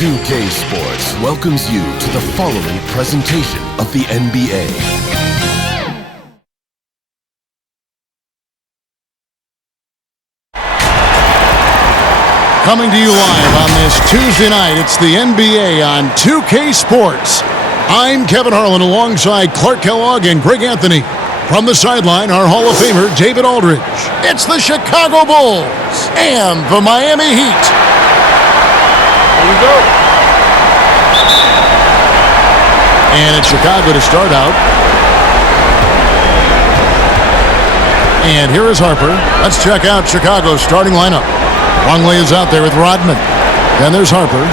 2K Sports welcomes you to the following presentation of the NBA. Coming to you live on this Tuesday night, it's the NBA on 2K Sports. I'm Kevin Harlan alongside Clark Kellogg and Greg Anthony. From the sideline, our Hall of Famer, David Aldridge. It's the Chicago Bulls and the Miami Heat. Here we go. And it's Chicago to start out. And here is Harper. Let's check out Chicago's starting lineup. Longley is out there with Rodman. Then there's Harper.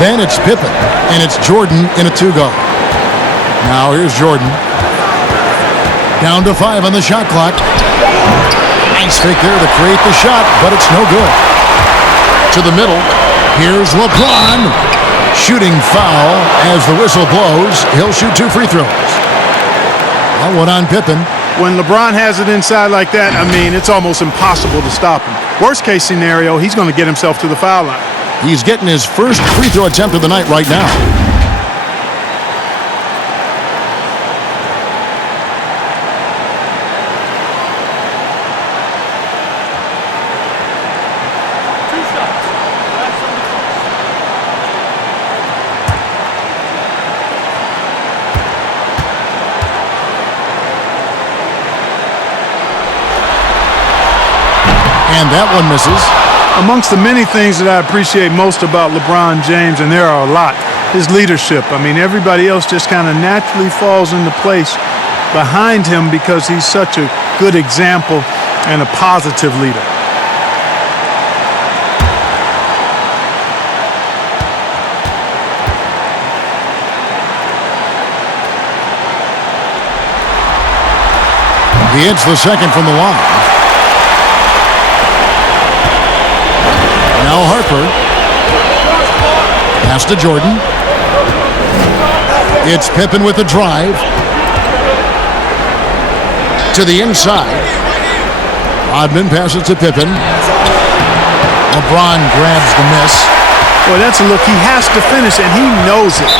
Then it's Pippen. And it's Jordan in a two-guard. Now here's Jordan. Down to 5 on the shot clock. Nice fake there to create the shot, but it's no good. To the middle. Here's LeBron. Shooting foul as the whistle blows. He'll shoot 2 free throws. That one on Pippen. When LeBron has it inside like that, I mean, it's almost impossible to stop him. Worst case scenario, he's going to get himself to the foul line. He's getting his first free throw attempt of the night right now. And that one misses. Amongst the many things that I appreciate most about LeBron James, and there are a lot, his leadership. I mean, everybody else just kind of naturally falls into place behind him because he's such a good example and a positive leader. He hits the second from the line. Now Harper. Pass to Jordan. It's Pippen with the drive. To the inside. Rodman passes to Pippen. LeBron grabs the miss. Boy, that's a look. He has to finish, and he knows it.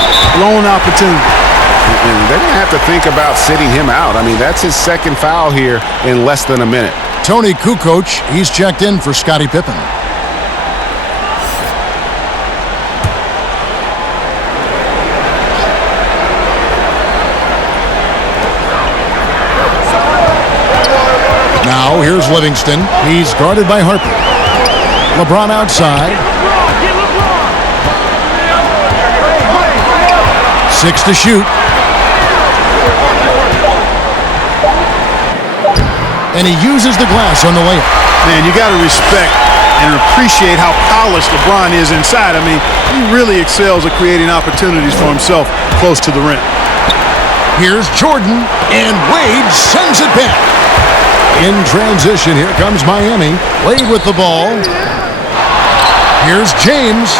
Blown opportunity. And they're going to have to think about sitting him out. I mean, that's his second foul here in less than a minute. Tony Kukoc, he's checked in for Scottie Pippen. Now, here's Livingston. He's guarded by Harper. LeBron outside. 6 to shoot. And he uses the glass on the layup. Man, you got to respect and appreciate how polished LeBron is inside. I mean, he really excels at creating opportunities for himself close to the rim. Here's Jordan, and Wade sends it back. In transition, here comes Miami. Wade with the ball. Here's James.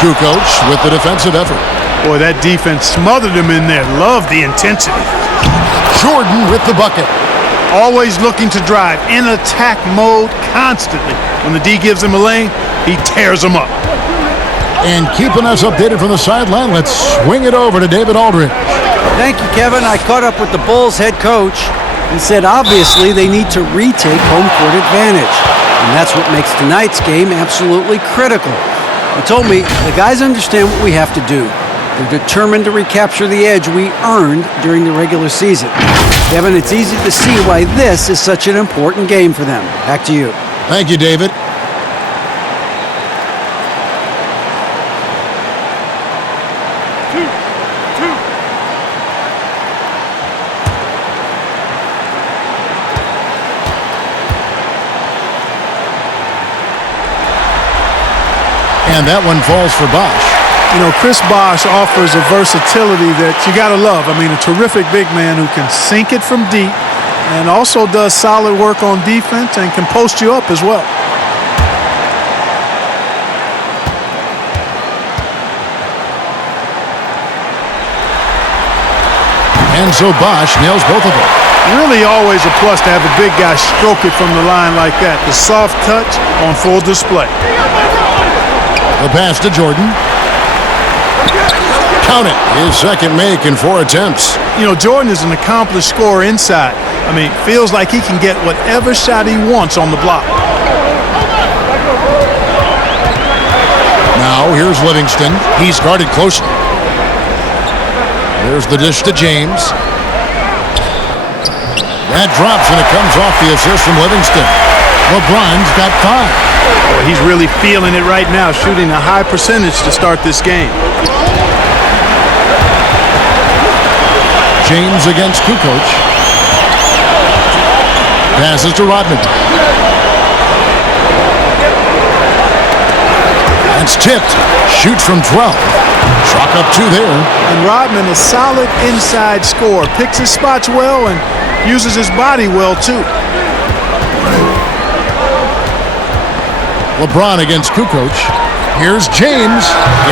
Kukoc with the defensive effort. Boy, that defense smothered him in there. Love the intensity. Jordan with the bucket. Always looking to drive, in attack mode constantly. When the D gives him a lane, he tears him up. And keeping us updated from the sideline, let's swing it over to David Aldridge. Thank you, Kevin. I caught up with the Bulls head coach. He said obviously they need to retake home court advantage. And that's what makes tonight's game absolutely critical. He told me the guys understand what we have to do. They're determined to recapture the edge we earned during the regular season. Kevin, it's easy to see why this is such an important game for them. Back to you. Thank you, David. And that one falls for Bosh. You know, Chris Bosh offers a versatility that you got to love. I mean, a terrific big man who can sink it from deep and also does solid work on defense and can post you up as well. And so Bosh nails both of them. Really always a plus to have a big guy stroke it from the line like that. The soft touch on full display. The pass to Jordan. Count it. His second make in 4 attempts. You know, Jordan is an accomplished scorer inside. I mean, feels like he can get whatever shot he wants on the block. Now, here's Livingston. He's guarded closely. There's the dish to James. That drops, and it comes off the assist from Livingston. LeBron's got 5. Boy, he's really feeling it right now, shooting a high percentage to start this game. James against Kukoc. Passes to Rodman. It's tipped. Shoots from 12. Chalk up 2 there. And Rodman, a solid inside scorer. Picks his spots well and uses his body well, too. LeBron against Kukoc. Here's James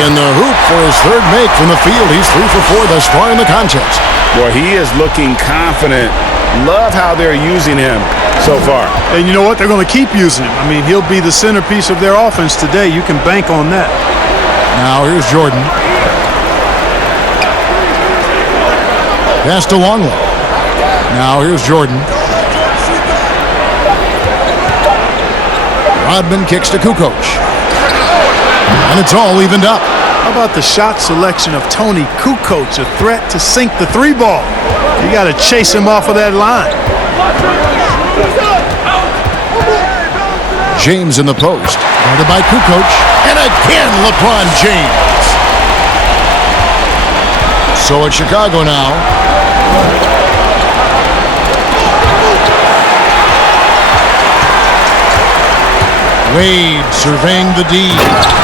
in the hoop for his 3rd make from the field. He's 3 for 4 thus far in the contest. Boy, he is looking confident. Love how they're using him so far. And you know what? They're going to keep using him. I mean, he'll be the centerpiece of their offense today. You can bank on that. Now here's Jordan. Pass to Longley. Now here's Jordan. Rodman kicks to Kukoc. And it's all evened up. How about the shot selection of Tony Kukoc, a threat to sink the 3-ball? You got to chase him off of that line. James in the post. Guarded by Kukoc. And again, LeBron James. So it's Chicago now. Wade surveying the D.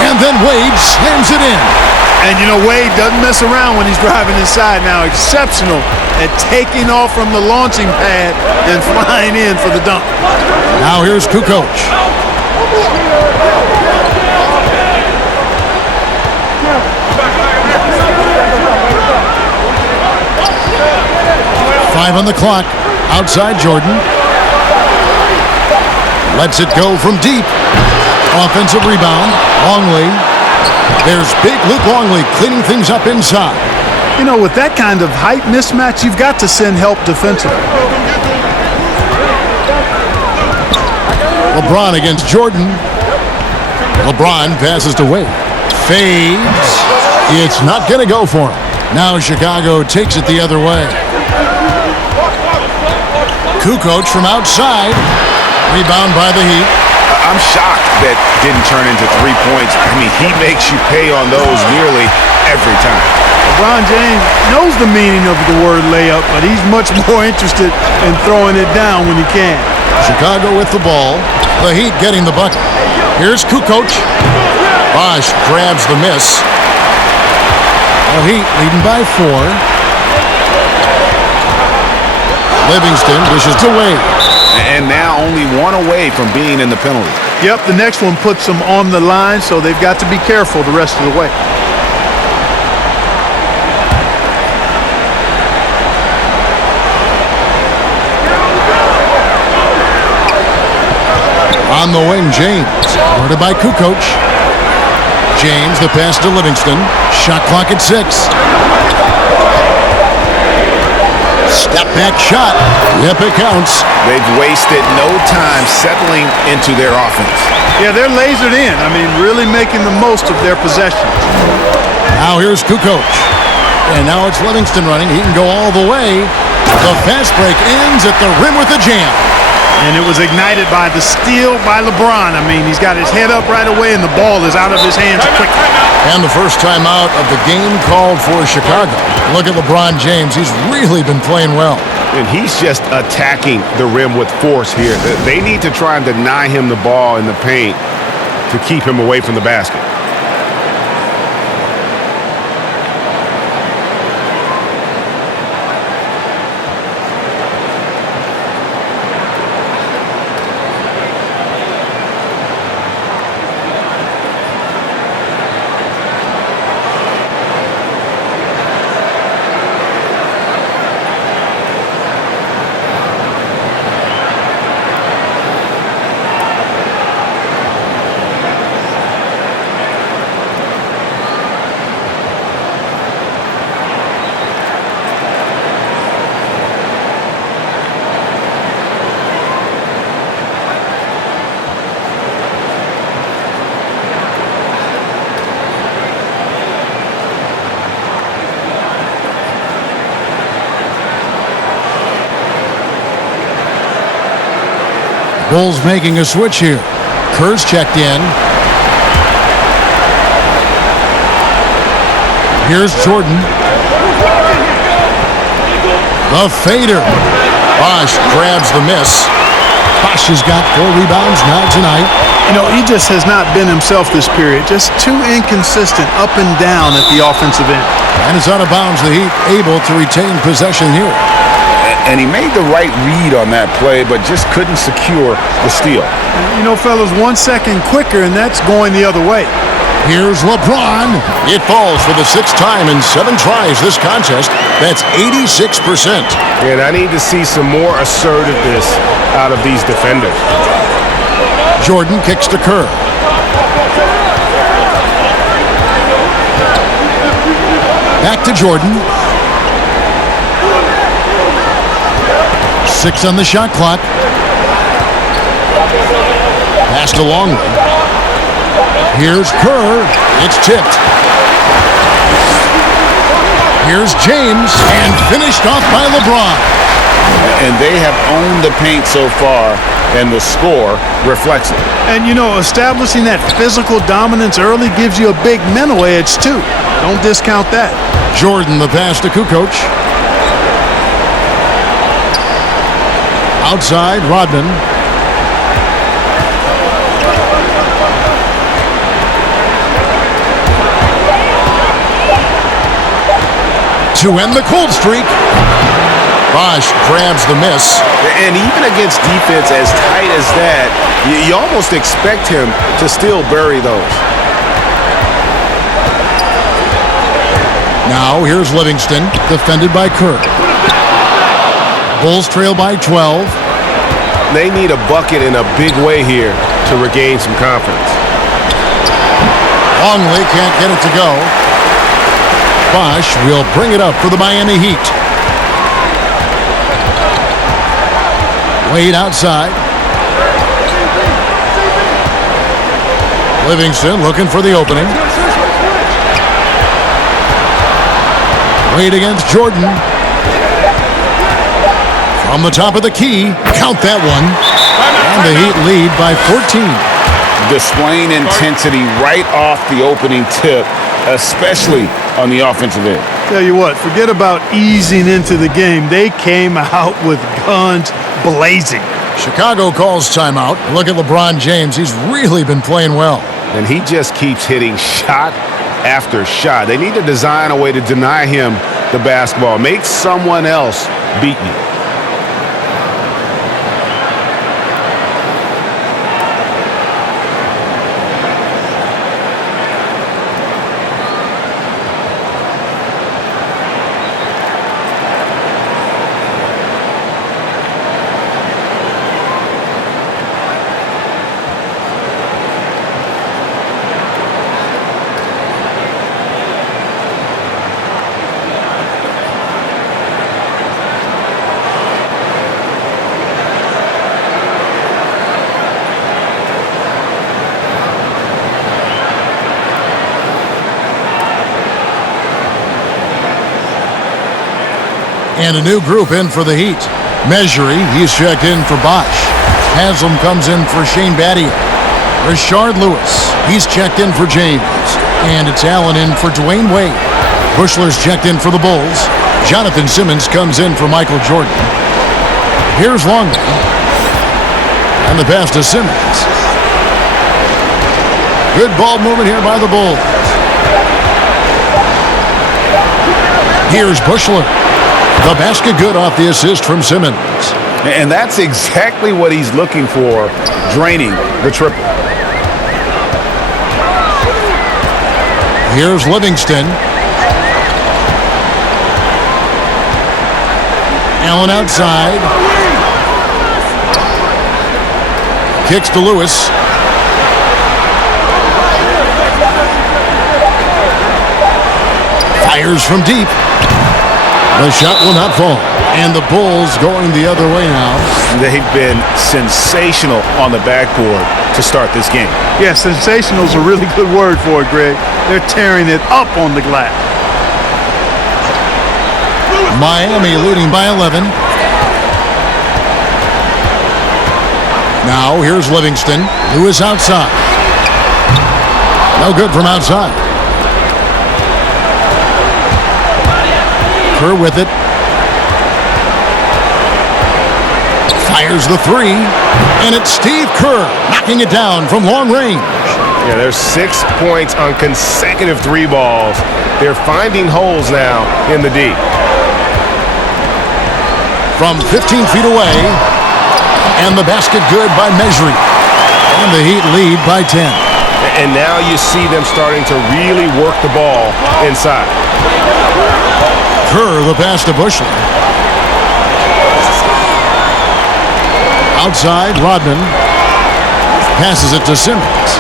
And then Wade slams it in. And you know, Wade doesn't mess around when he's driving inside now. Exceptional at taking off from the launching pad and flying in for the dunk. Now here's Kukoc. Five on the clock. Outside Jordan. Lets it go from deep. Offensive rebound. Longley. There's big Luke Longley cleaning things up inside. You know, with that kind of height mismatch, you've got to send help defensively. LeBron against Jordan. LeBron passes to Wade. Fades. It's not going to go for him. Now Chicago takes it the other way. Kukoc from outside. Rebound by the Heat. I'm shocked that didn't turn into 3 points. I mean, he makes you pay on those nearly every time. LeBron James knows the meaning of the word layup, but he's much more interested in throwing it down when he can. Chicago with the ball. The Heat getting the bucket. Here's Kukoc. Bosh grabs the miss. The Heat leading by 4. Livingston dishes to Wade. And now only 1 away from being in the penalty. Yep, the next one puts them on the line, so they've got to be careful the rest of the way. On the wing, James. Guarded by Kukoc. James, the pass to Livingston. Shot clock at 6. Step back shot. Yep, it counts. They've wasted no time settling into their offense. Yeah, they're lasered in. I mean, really making the most of their possessions. Now here's Kukoc. And now it's Livingston running. He can go all the way. The fast break ends at the rim with a jam. And it was ignited by the steal by LeBron. I mean, he's got his head up right away, and the ball is out of his hands quickly. And the first time out of the game called for Chicago. Look at LeBron James. He's really been playing well. And he's just attacking the rim with force here. They need to try and deny him the ball in the paint to keep him away from the basket. Bulls making a switch here. Kerr's checked in. Here's Jordan. The fader. Bosch grabs the miss. Bosch has got 4 rebounds now tonight. You know, he just has not been himself this period. Just too inconsistent up and down at the offensive end. And it's out of bounds. The Heat able to retain possession here. And he made the right read on that play, but just couldn't secure the steal. You know, fellas, 1 second quicker, and that's going the other way. Here's LeBron. It falls for the 6th time in 7 tries this contest. That's 86%. And I need to see some more assertiveness out of these defenders. Jordan kicks to Kerr. Back to Jordan. 6 on the shot clock. Passed to Longley. Here's Kerr. It's tipped. Here's James, and finished off by LeBron. And they have owned the paint so far, and the score reflects it. And, you know, establishing that physical dominance early gives you a big mental edge, too. Don't discount that. Jordan, the pass to Kukoc. Outside, Rodman. To end the cold streak. Bosch grabs the miss. And even against defense as tight as that, you almost expect him to still bury those. Now here's Livingston, defended by Kerr. Bulls trail by 12. They need a bucket in a big way here to regain some confidence. Longley can't get it to go. Bosch will bring it up for the Miami Heat. Wade outside. Livingston looking for the opening. Wade against Jordan. From the top of the key, count that one. And the Heat lead by 14. Displaying intensity right off the opening tip, especially on the offensive end. Tell you what, forget about easing into the game. They came out with guns blazing. Chicago calls timeout. Look at LeBron James. He's really been playing well. And he just keeps hitting shot after shot. They need to design a way to deny him the basketball. Make someone else beat you. And a new group in for the Heat. Measury, he's checked in for Bosch. Haslam comes in for Shane Battier. Rashard Lewis, he's checked in for James. And it's Allen in for Dwayne Wade. Bushler's checked in for the Bulls. Jonathan Simmons comes in for Michael Jordan. Here's Longley. And the pass to Simmons. Good ball movement here by the Bulls. Here's Bushler. The basket good off the assist from Simmons. And that's exactly what he's looking for, draining the triple. Here's Livingston. Allen outside. Kicks to Lewis. Fires from deep. The shot will not fall. And the Bulls going the other way now. They've been sensational on the backboard to start this game. Yeah, sensational is a really good word for it, Greg. They're tearing it up on the glass. Miami leading by 11. Now here's Livingston. Lewis outside. No good from outside. Kerr with it. Fires the three. And it's Steve Kerr knocking it down from long range. Yeah, there's 6 points on consecutive three balls. They're finding holes now in the D. From 15 feet away. And the basket good by Mejri. And the Heat lead by 10. And now you see them starting to really work the ball inside. Kerr, the pass to Bushler. Outside, Rodman. Passes it to Simmons.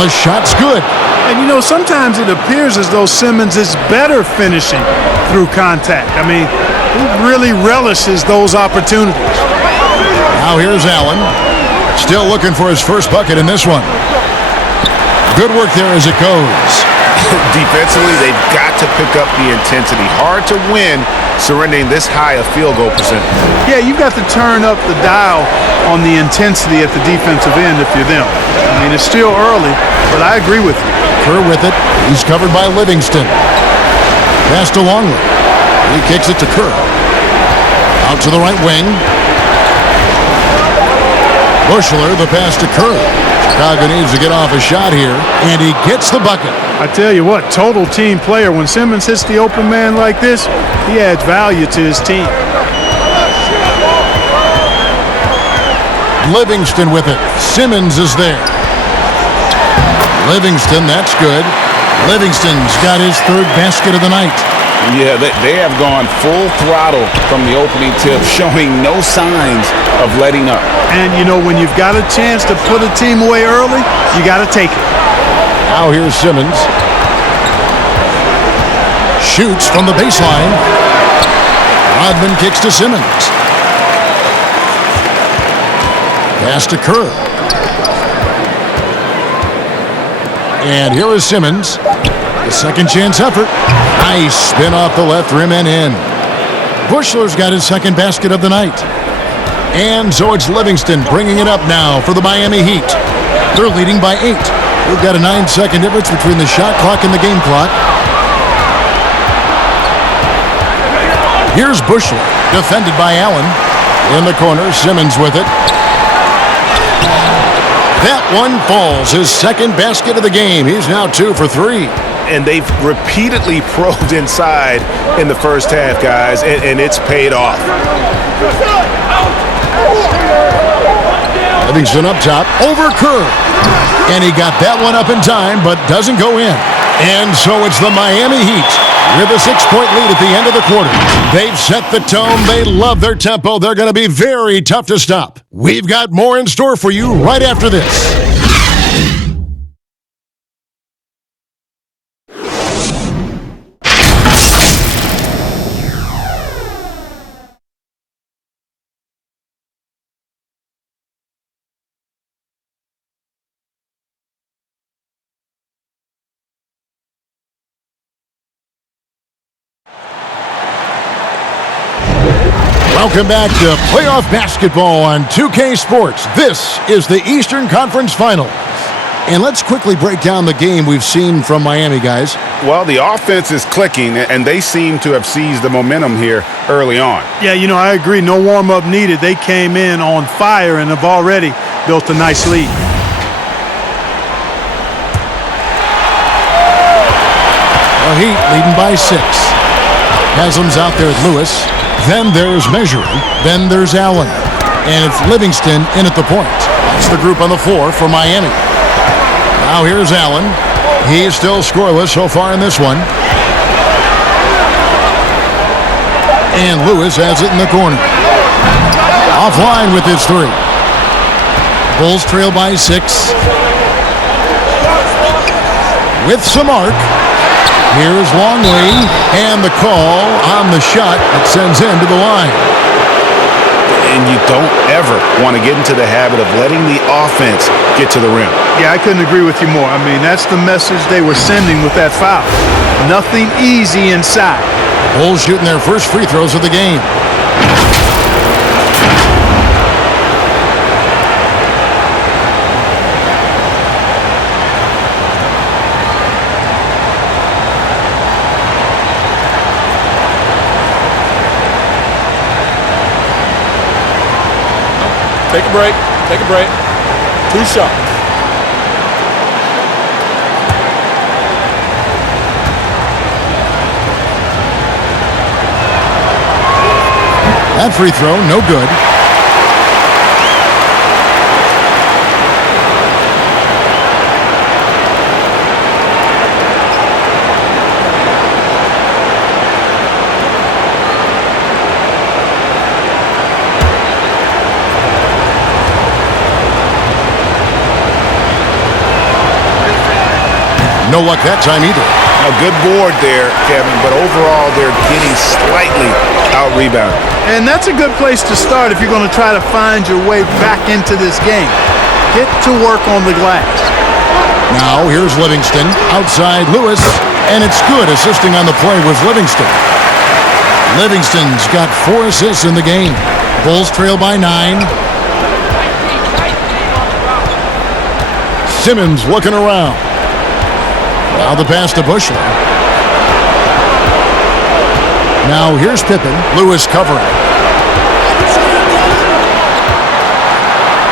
The shot's good. And, you know, sometimes it appears as though Simmons is better finishing through contact. I mean, he really relishes those opportunities. Now here's Allen. Still looking for his first bucket in this one. Good work there as it goes. Defensively, they've got to pick up the intensity. Hard to win surrendering this high a field goal percentage. Yeah, you've got to turn up the dial on the intensity at the defensive end if you're them. I mean, it's still early, but I agree with you. Kerr with it. He's covered by Livingston. Pass to Longley. He kicks it to Kerr. Out to the right wing. Bushler, the pass to Kerr. Chicago needs to get off a shot here, and he gets the bucket. I tell you what, total team player. When Simmons hits the open man like this, he adds value to his team. Livingston with it. Simmons is there. Livingston, that's good. Livingston's got his third basket of the night. Yeah, they have gone full throttle from the opening tip, showing no signs of letting up. And, you know, when you've got a chance to put a team away early, you got to take it. Now here's Simmons. Shoots from the baseline. Rodman kicks to Simmons. Pass to Kerr. And here is Simmons. The second chance effort. Nice spin off the left rim and in. Bushler's got his second basket of the night. And so it's Livingston bringing it up now for the Miami Heat. They're leading by 8. We've got a 9-second difference between the shot clock and the game clock. Here's Bushler, defended by Allen. In the corner, Simmons with it. That one falls, his second basket of the game. He's now 2 for 3. And they've repeatedly probed inside in the first half, guys, and it's paid off. Livingston up top, over Kerr. And he got that one up in time, but doesn't go in. And so it's the Miami Heat with a 6-point lead at the end of the quarter. They've set the tone. They love their tempo. They're going to be very tough to stop. We've got more in store for you right after this. Welcome back to playoff basketball on 2K Sports. This is the Eastern Conference Finals. And let's quickly break down the game we've seen from Miami, guys. Well, the offense is clicking, and they seem to have seized the momentum here early on. Yeah, you know, I agree. No warm-up needed. They came in on fire and have already built a nice lead. The Heat leading by 6. Haslam's out there at Lewis. Then there's Mejri. Then there's Allen. And it's Livingston in at the point. That's the group on the floor for Miami. Now here's Allen. He is still scoreless so far in this one. And Lewis has it in the corner. Offline with his 3. Bulls trail by 6. With some arc. Here's Longley, and the call on the shot that sends him to the line. And you don't ever want to get into the habit of letting the offense get to the rim. Yeah, I couldn't agree with you more. I mean, that's the message they were sending with that foul. Nothing easy inside. Bulls shooting their first free throws of the game. Take a break. Take a break. 2 shots. That free throw, no good. No luck that time either. A good board there, Kevin, but overall they're getting slightly out-rebounded. And that's a good place to start if you're going to try to find your way back into this game. Get to work on the glass. Now here's Livingston outside Lewis, and it's good. Assisting on the play was Livingston. Livingston's got 4 assists in the game. Bulls trail by 9. Simmons looking around. Now the pass to Bushler. Now here's Pippen. Lewis covering.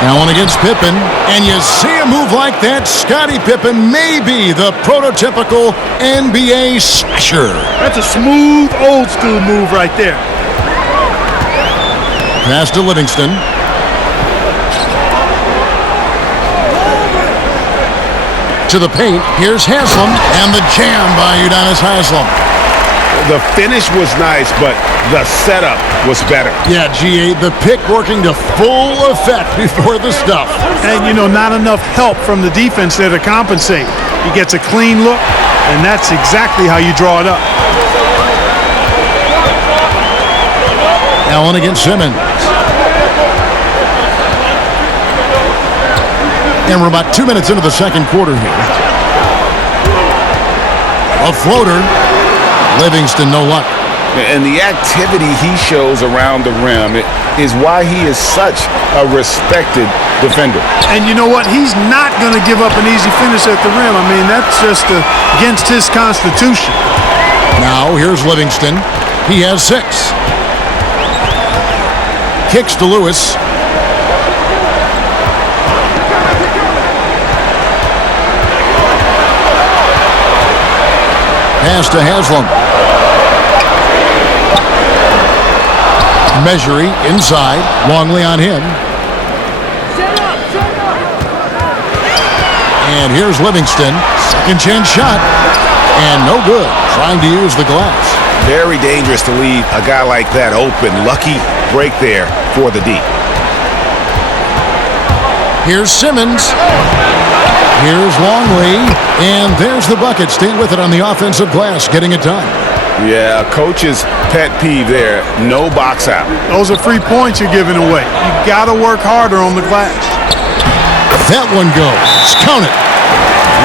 Now on against Pippen. And you see a move like that. Scottie Pippen may be the prototypical NBA slasher. That's a smooth, old-school move right there. Pass to Livingston. To the paint. Here's Haslam. And the jam by Udonis Haslam. The finish was nice, but the setup was better. Yeah, G8, the pick working to full effect before the stuff. And, you know, not enough help from the defense there to compensate. He gets a clean look, and that's exactly how you draw it up. Allen against Simmons. And we're about 2 minutes into the second quarter here. A floater. Livingston, no luck. And the activity he shows around the rim is why he is such a respected defender. And you know what? He's not going to give up an easy finish at the rim. I mean, that's just against his constitution. Now, here's Livingston. He has 6. Kicks to Lewis. Pass to Haslam. Measury inside. Longley on him. And here's Livingston. Second chance shot. And no good. Trying to use the glass. Very dangerous to leave a guy like that open. Lucky break there for the D. Here's Simmons. Here's Longley. And there's the bucket. Staying with it on the offensive glass. Getting it done. Yeah, coach's pet peeve there. No box out. Those are free points you're giving away. You got to work harder on the glass. That one goes. Count it.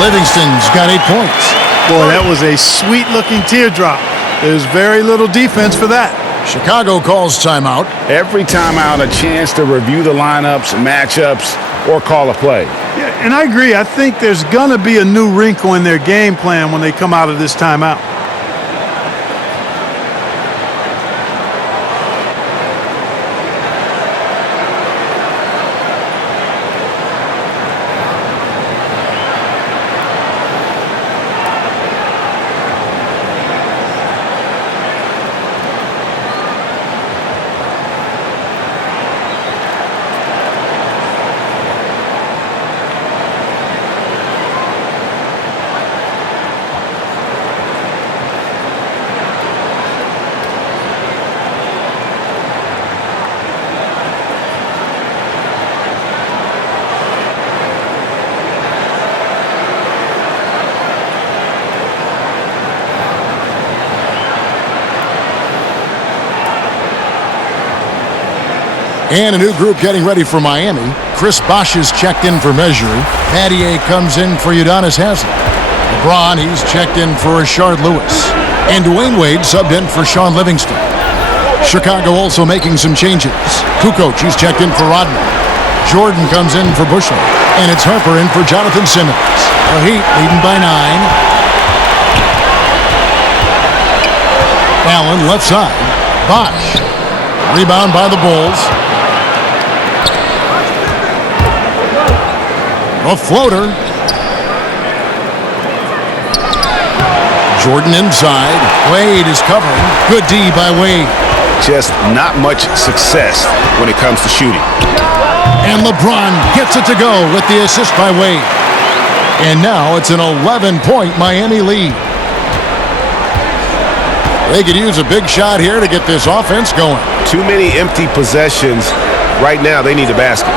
Livingston's got 8 points. Boy, that was a sweet-looking teardrop. There's very little defense for that. Chicago calls timeout. Every timeout, a chance to review the lineups, matchups, or call a play. Yeah, and I agree. I think there's going to be a new wrinkle in their game plan when they come out of this timeout. And a new group getting ready for Miami. Chris Bosh is checked in for Measuring. Pattier comes in for Udonis Haslam. LeBron, he's checked in for Rashard Lewis. And Dwayne Wade subbed in for Sean Livingston. Chicago also making some changes. Kukoc, he's checked in for Rodman. Jordan comes in for Bushler. And it's Harper in for Jonathan Simmons. The Heat leading by 9. Allen left side. Bosh. Rebound by the Bulls. A floater. Jordan inside. Wade is covering. Good D by Wade. Just not much success when it comes to shooting. And LeBron gets it to go with the assist by Wade. And now it's an 11-point Miami lead. They could use a big shot here to get this offense going. Too many empty possessions. Right now, they need a basket.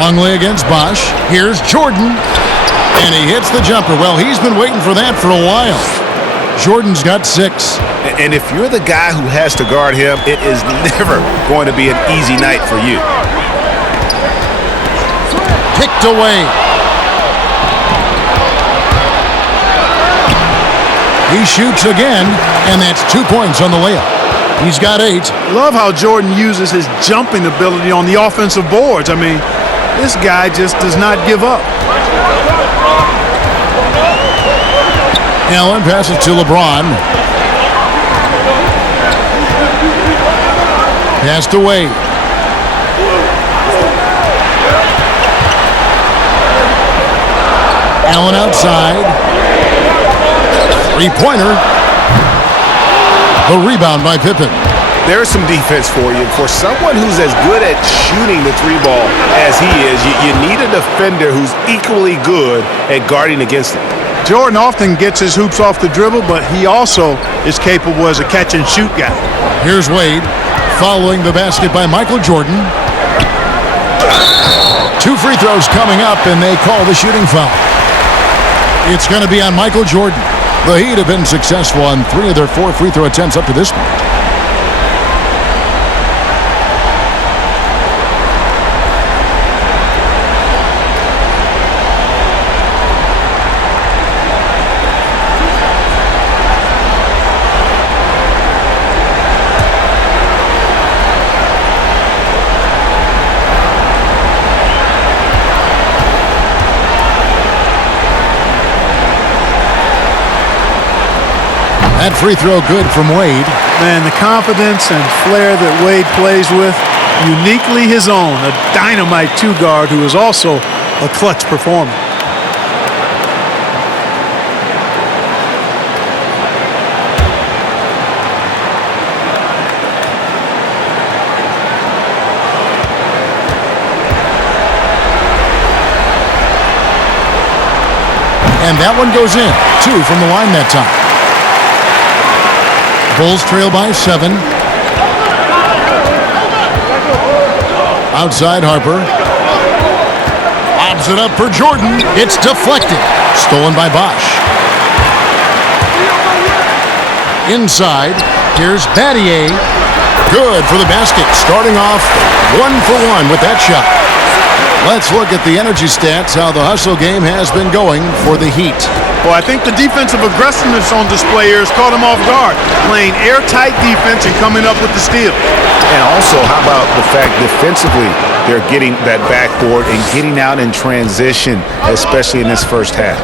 Longley against Bosch. Here's Jordan. And he hits the jumper. Well, he's been waiting for that for a while. Jordan's got 6. And if you're the guy who has to guard him, it is never going to be an easy night for you. Kicked away. He shoots again, and that's 2 points on the layup. He's got 8. Love how Jordan uses his jumping ability on the offensive boards. I mean, this guy just does not give up. Allen passes to LeBron. Passed away. Allen outside. Three-pointer. The rebound by Pippen. There's some defense for you. For someone who's as good at shooting the three ball as he is, you need a defender who's equally good at guarding against him. Jordan often gets his hoops off the dribble, but he also is capable as a catch-and-shoot guy. Here's Wade following the basket by Michael Jordan. 2 free throws coming up, and they call the shooting foul. It's going to be on Michael Jordan. The Heat have been successful on 3 of their 4 free throw attempts up to this point. That free throw good from Wade. Man, the confidence and flair that Wade plays with, uniquely his own. A dynamite two-guard who is also a clutch performer. And that one goes in. 2 from the line that time. Bulls trail by 7. Outside Harper. Lobs it up for Jordan. It's deflected. Stolen by Bosch. Inside. Here's Battier. Good for the basket. Starting off 1 for 1 with that shot. Let's look at the energy stats, how the hustle game has been going for the Heat. Well, I think the defensive aggressiveness on display here has caught him off guard, playing airtight defense and coming up with the steal. And also, how about the fact defensively, they're getting that backboard and getting out in transition, especially in this first half.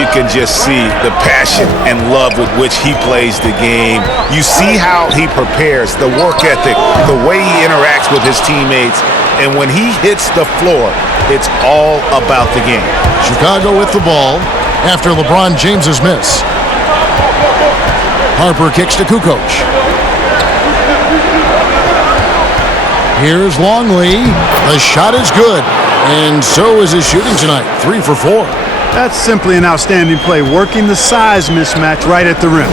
You can just see the passion and love with which he plays the game. You see how he prepares, the work ethic, the way he interacts with his teammates. And when he hits the floor, it's all about the game. Chicago with the ball after LeBron James's miss. Harper kicks to Kukoc. Here's Longley. The shot is good, and so is his shooting tonight. 3 for 4. That's simply an outstanding play, working the size mismatch right at the rim.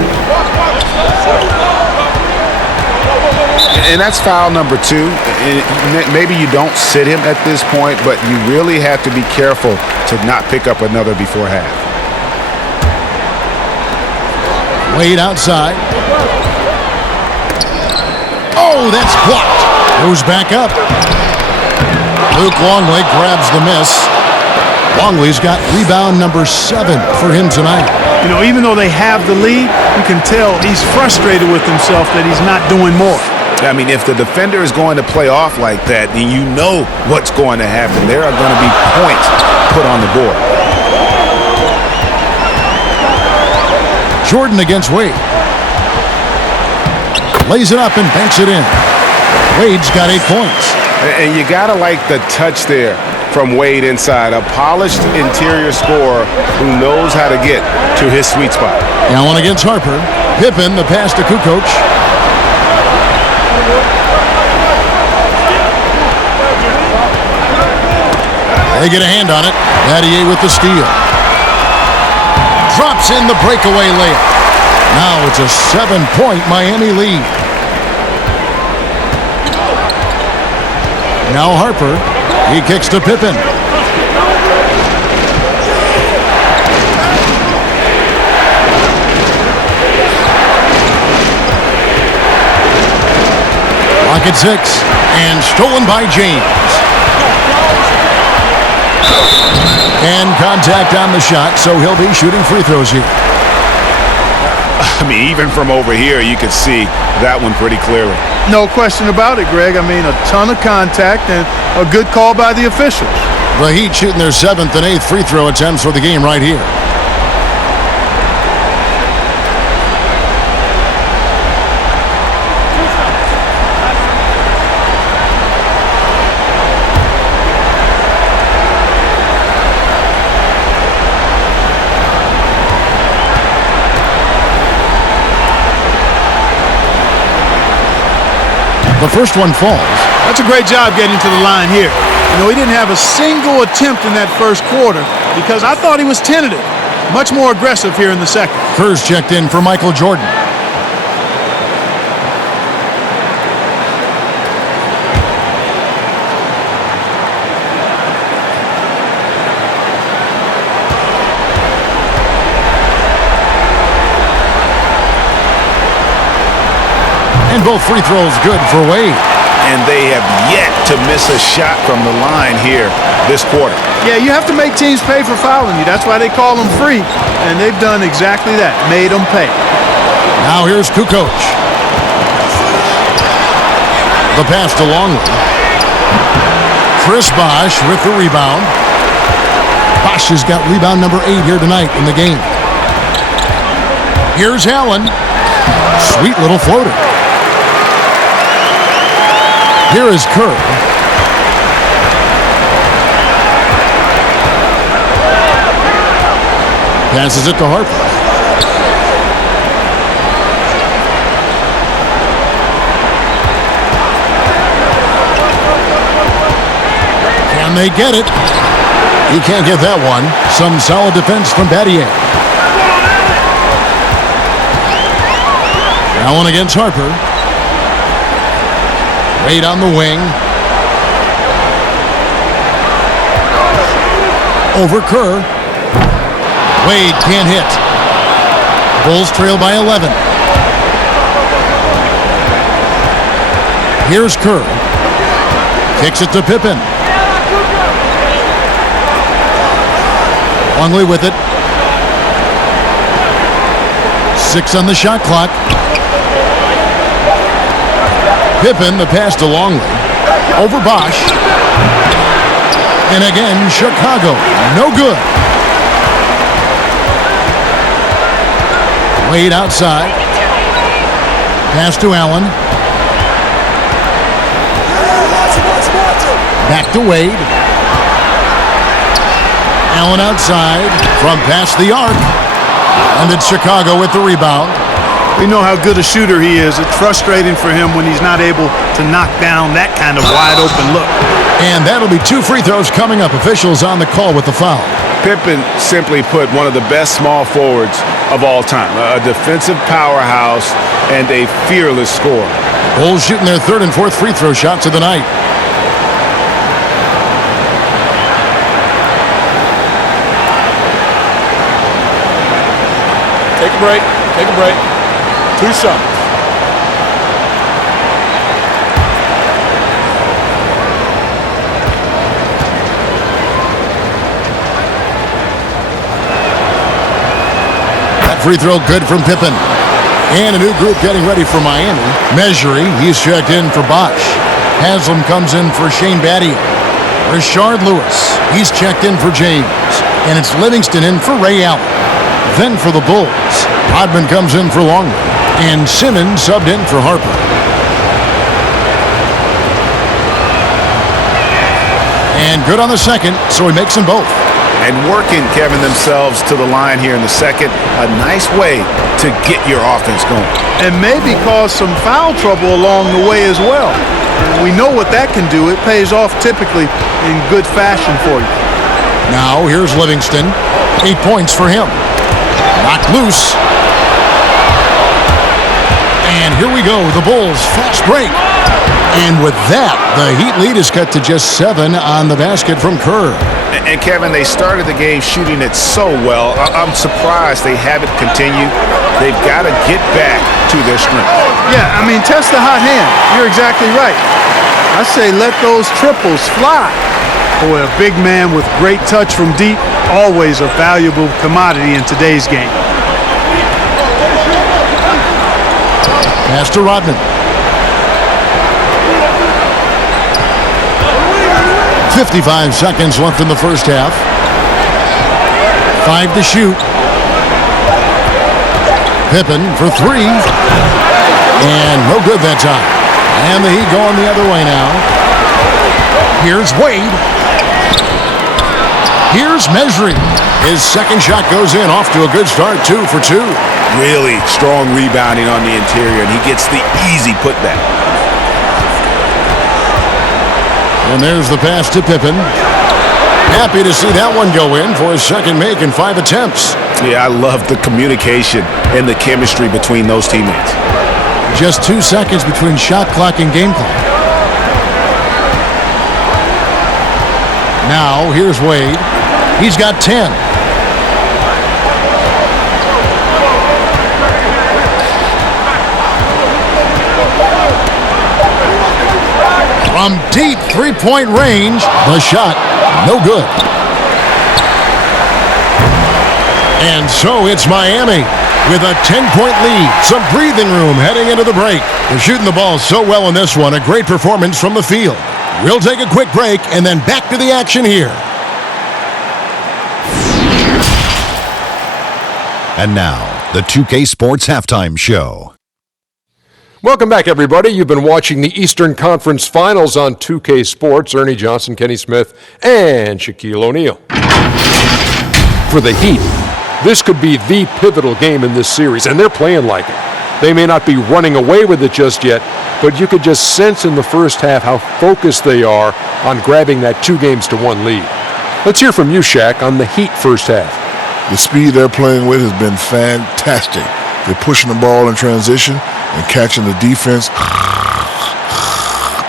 And that's foul number 2. And maybe you don't sit him at this point, but you really have to be careful to not pick up another before half. Wade outside. Oh, that's blocked. Goes back up. Luke Longley grabs the miss. Longley's got rebound number 7 for him tonight. You know, even though they have the lead, you can tell he's frustrated with himself that he's not doing more. I mean, if the defender is going to play off like that, then you know what's going to happen. There are going to be points put on the board. Jordan against Wade. Lays it up and banks it in. Wade's got 8 points. And you got to like the touch there from Wade inside. A polished interior scorer who knows how to get to his sweet spot. Allen against Harper. Pippen, the pass to Kukoc. They get a hand on it. Battier with the steal. Drops in the breakaway layup. Now it's a 7-point Miami lead. Now Harper. He kicks to Pippen. Clock at 6. And stolen by James. And contact on the shot, so he'll be shooting free throws here. I mean, even from over here, you can see that one pretty clearly. No question about it, Greg. I mean, a ton of contact and a good call by the officials. The Heat shooting their 7th and 8th free throw attempts for the game right here. The first one falls. That's a great job getting to the line here. You know, he didn't have a single attempt in that first quarter because I thought he was tentative. Much more aggressive here in the second. Kerr's checked in for Michael Jordan. And both free throws good for Wade. And they have yet to miss a shot from the line here this quarter. Yeah, you have to make teams pay for fouling you. That's why they call them free. And they've done exactly that, made them pay. Now here's Kukoc. The pass to Longley. Chris Bosh with the rebound. Bosh has got rebound number 8 here tonight in the game. Here's Allen. Sweet little floater. Here is Kerr. Passes it to Harper. Can they get it? He can't get that one. Some solid defense from Battier. Allen against Harper. Wade on the wing. Over Kerr. Wade can't hit. Bulls trail by 11. Here's Kerr. Kicks it to Pippen. Longley with it. 6 on the shot clock. Pippen, the pass to Longley. Over Bosh. And again, Chicago. No good. Wade outside. Pass to Allen. Back to Wade. Allen outside from past the arc. And it's Chicago with the rebound. We know how good a shooter he is. It's frustrating for him when he's not able to knock down that kind of wide open look. And that'll be 2 free throws coming up. Officials on the call with the foul. Pippen, simply put, one of the best small forwards of all time. A defensive powerhouse and a fearless scorer. Bulls shooting their 3rd and 4th free throw shots of the night. Take a break. Take a break. 2 shots. That free throw good from Pippen. And a new group getting ready for Miami. Measuring, he's checked in for Bosh. Haslam comes in for Shane Battier. Rashard Lewis, he's checked in for James. And it's Livingston in for Ray Allen. Then for the Bulls, Rodman comes in for Longley. And Simmons subbed in for Harper. And good on the second, so he makes them both. And working, Kevin, themselves to the line here in the second. A nice way to get your offense going. And maybe cause some foul trouble along the way as well. We know what that can do. It pays off typically in good fashion for you. Now here's Livingston. 8 points for him. Knocked loose. And here we go. The Bulls fast break. And with that, the Heat lead is cut to just 7 on the basket from Kerr. And Kevin, they started the game shooting it so well. I'm surprised they haven't continued. They've got to get back to their strength. Yeah, I mean, test the hot hand. You're exactly right. I say let those triples fly. Boy, a big man with great touch from deep, always a valuable commodity in today's game. Pass to Rodman. 55 seconds left in the first half. 5 to shoot. Pippen for 3. And no good that time. And the Heat going the other way now. Here's Wade. Here's Mesri. His second shot goes in, off to a good start, 2 for 2. Really strong rebounding on the interior, and he gets the easy putback. And there's the pass to Pippen. Happy to see that one go in for his second make in 5 attempts. Yeah, I love the communication and the chemistry between those teammates. Just 2 seconds between shot clock and game clock. Now, here's Wade. He's got 10. From deep three-point range, the shot, no good. And so it's Miami with a 10-point lead. Some breathing room heading into the break. They're shooting the ball so well in this one. A great performance from the field. We'll take a quick break and then back to the action here. And now, the 2K Sports Halftime Show. Welcome back, everybody. You've been watching the Eastern Conference Finals on 2K Sports. Ernie Johnson, Kenny Smith, and Shaquille O'Neal. For the Heat, this could be the pivotal game in this series, and they're playing like it. They may not be running away with it just yet, but you could just sense in the first half how focused they are on grabbing that 2-1 lead. Let's hear from you, Shaq, on the Heat first half. The speed they're playing with has been fantastic. They're pushing the ball in transition and catching the defense.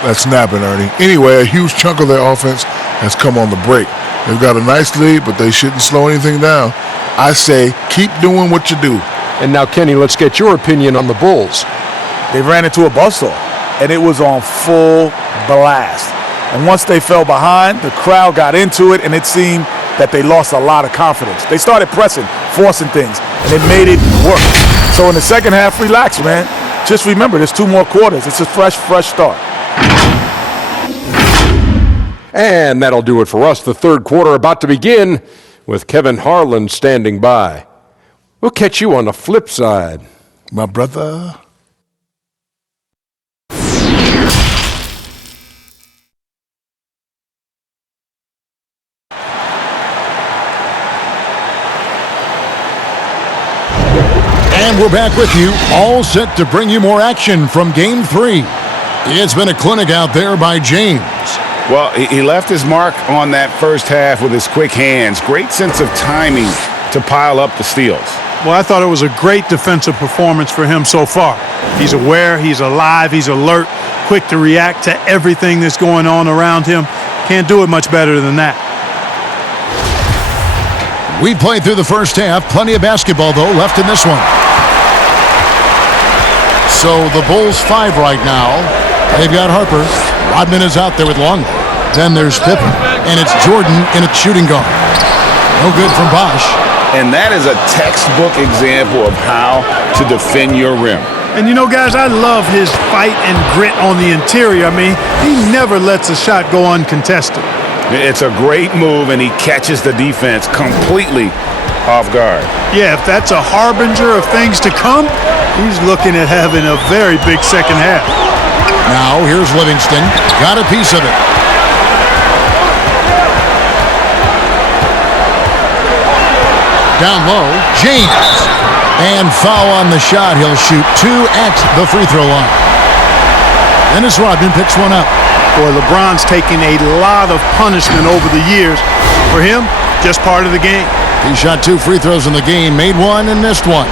That's snapping, Ernie. Anyway, a huge chunk of their offense has come on the break. They've got a nice lead, but they shouldn't slow anything down. I say keep doing what you do. And now, Kenny, let's get your opinion on the Bulls. They ran into a buzzsaw, and it was on full blast. And once they fell behind, the crowd got into it, and it seemed that they lost a lot of confidence. They started pressing, forcing things, and it made it work. So in the second half, relax, man. Just remember, there's 2 more quarters. It's a fresh start. And that'll do it for us. The third quarter about to begin with Kevin Harlan standing by. We'll catch you on the flip side. My brother. And we're back with you, all set to bring you more action from Game 3. It's been a clinic out there by James. Well, he left his mark on that first half with his quick hands. Great sense of timing to pile up the steals. Well, I thought it was a great defensive performance for him so far. He's aware, he's alive, he's alert, quick to react to everything that's going on around him. Can't do it much better than that. We played through the first half. Plenty of basketball, though, left in this one. So the Bulls 5 right now. They've got Harper. Rodman is out there with Longley. Then there's Pippen. And it's Jordan in a shooting guard. No good from Bosch. And that is a textbook example of how to defend your rim. And you know, guys, I love his fight and grit on the interior. I mean, he never lets a shot go uncontested. It's a great move, and he catches the defense completely off guard. Yeah, if that's a harbinger of things to come, he's looking at having a very big second half. Now, here's Livingston. Got a piece of it. Down low, James. And foul on the shot. He'll shoot 2 at the free throw line. Dennis Rodman picks one up. Boy, LeBron's taken a lot of punishment over the years. For him, just part of the game. He shot 2 free throws in the game, made 1 and missed 1.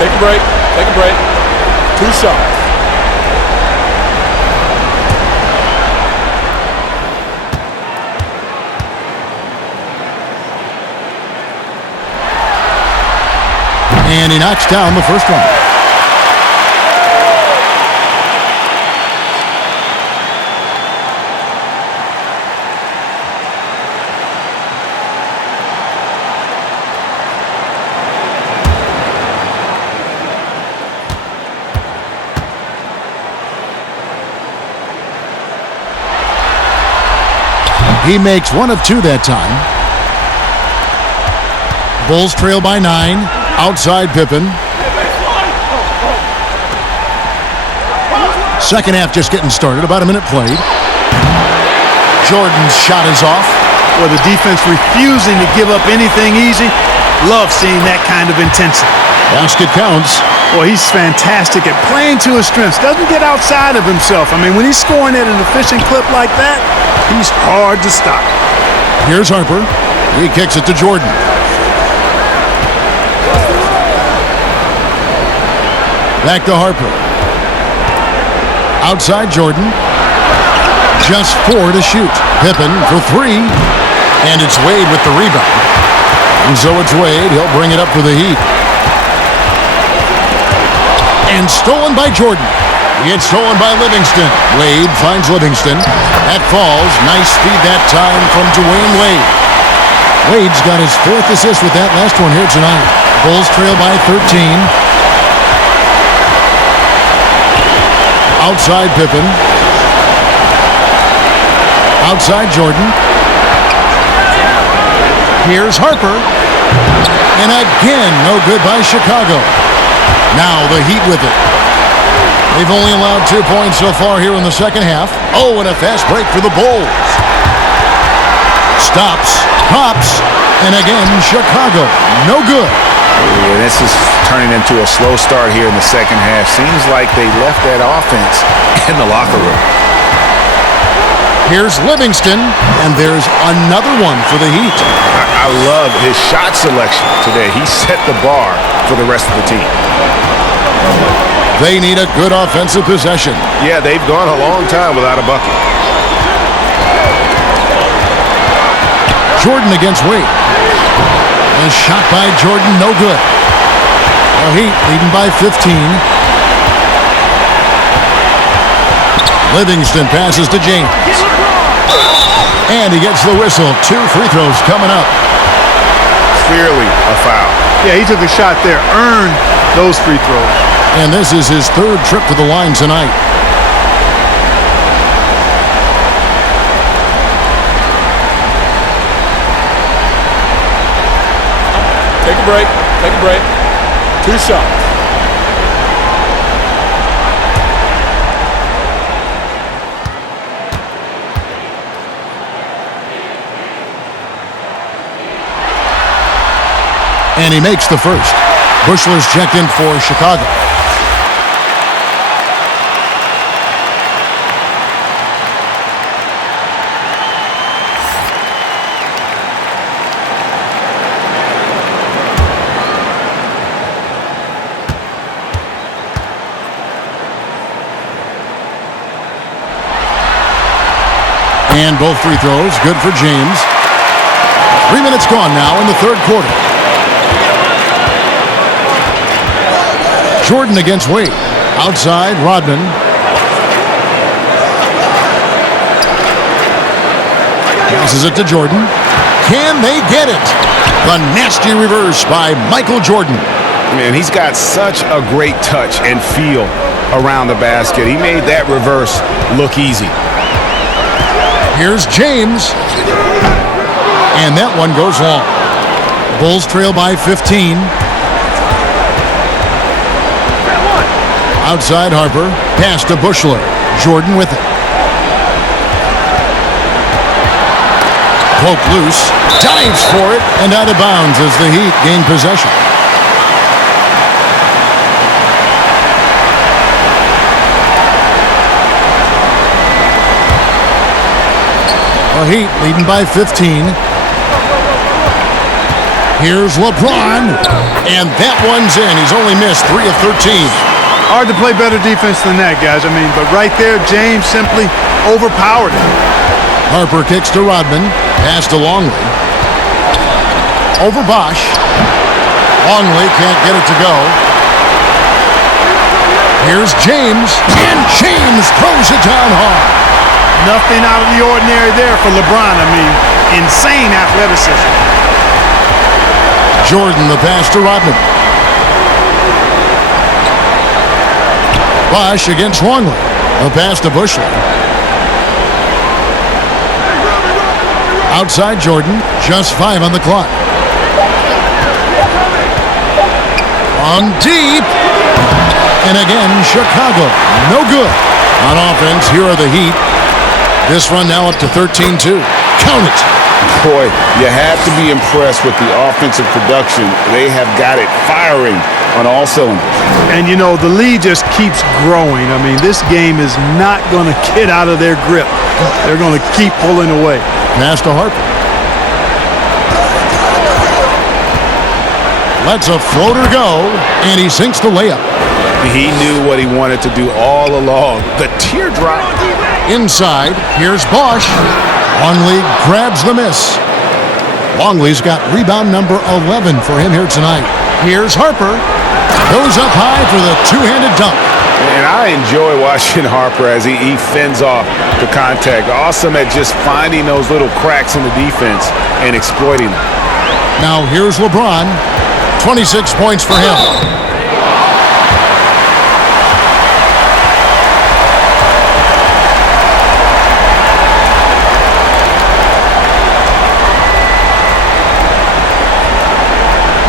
Take a break. Take a break. 2 shots. And he knocks down the first one. He makes 1 of 2 that time. Bulls trail by 9. Outside Pippen. Second half just getting started. About a minute played. Jordan's shot is off. Well, the defense refusing to give up anything easy. Love seeing that kind of intensity. Basket counts. Well, he's fantastic at playing to his strengths. Doesn't get outside of himself. I mean, when he's scoring at an efficient clip like that, he's hard to stop. Here's Harper. He kicks it to Jordan. Back to Harper. Outside Jordan. Just 4 to shoot. Pippen for 3. And it's Wade with the rebound. And so it's Wade. He'll bring it up for the Heat. And stolen by Jordan. It's stolen by Livingston. Wade finds Livingston. That falls. Nice feed that time from Dwayne Wade. Wade's got his 4th assist with that last one here tonight. Bulls trail by 13. Outside Pippen. Outside Jordan. Here's Harper. And again, no good by Chicago. Now the Heat with it. They've only allowed 2 points so far here in the second half. Oh, and a fast break for the Bulls. Stops, pops, and again, Chicago. No good. Yeah, this is turning into a slow start here in the second half. Seems like they left that offense in the locker room. Here's Livingston, and there's another one for the Heat. I love his shot selection today. He set the bar for the rest of the team. They need a good offensive possession. Yeah, they've gone a long time without a bucket. Jordan against Wade. A shot by Jordan, no good. The Heat leading by 15. Livingston passes to James. And he gets the whistle. 2 free throws coming up. Clearly a foul. Yeah, he took a shot there. Earned those free throws. And this is his 3rd trip to the line tonight. Take a break. Take a break. 2 shots. And he makes the first. Bushler's checked in for Chicago. And both free throws, good for James. 3 minutes gone now in the 3rd quarter. Jordan against Wade. Outside, Rodman. Passes it to Jordan. Can they get it? The nasty reverse by Michael Jordan. Man, he's got such a great touch and feel around the basket. He made that reverse look easy. Here's James. And that one goes long. Bulls trail by 15. Outside Harper. Pass to Bushler. Jordan with it. Poke loose. Dives for it. And out of bounds as the Heat gain possession. The Heat leading by 15. Here's LeBron. And that one's in. He's only missed 3 of 13. Hard to play better defense than that, guys. I mean, but right there, James simply overpowered him. Harper kicks to Rodman. Pass to Longley. Over Bosch. Longley can't get it to go. Here's James. And James throws it down hard. Nothing out of the ordinary there for LeBron. I mean, insane athleticism. Jordan, the pass to Rodman. Bosch against Longley. The pass to Bushler. Outside Jordan, just 5 on the clock. On deep. And again, Chicago. No good. On offense, here are the Heat. This run now up to 13-2. Count it. Boy, you have to be impressed with the offensive production. They have got it firing on all cylinders. And, you know, the lead just keeps growing. I mean, this game is not going to get out of their grip. They're going to keep pulling away. Pass to Harper. Lets a floater go, and he sinks the layup. He knew what he wanted to do all along. The teardrop. Inside, here's Bosch. Longley grabs the miss. Longley's got rebound number 11 for him here tonight. Here's Harper. Goes up high for the two-handed dunk. And I enjoy watching Harper as he fends off the contact. Awesome at just finding those little cracks in the defense and exploiting them. Now here's LeBron. 26 points for him.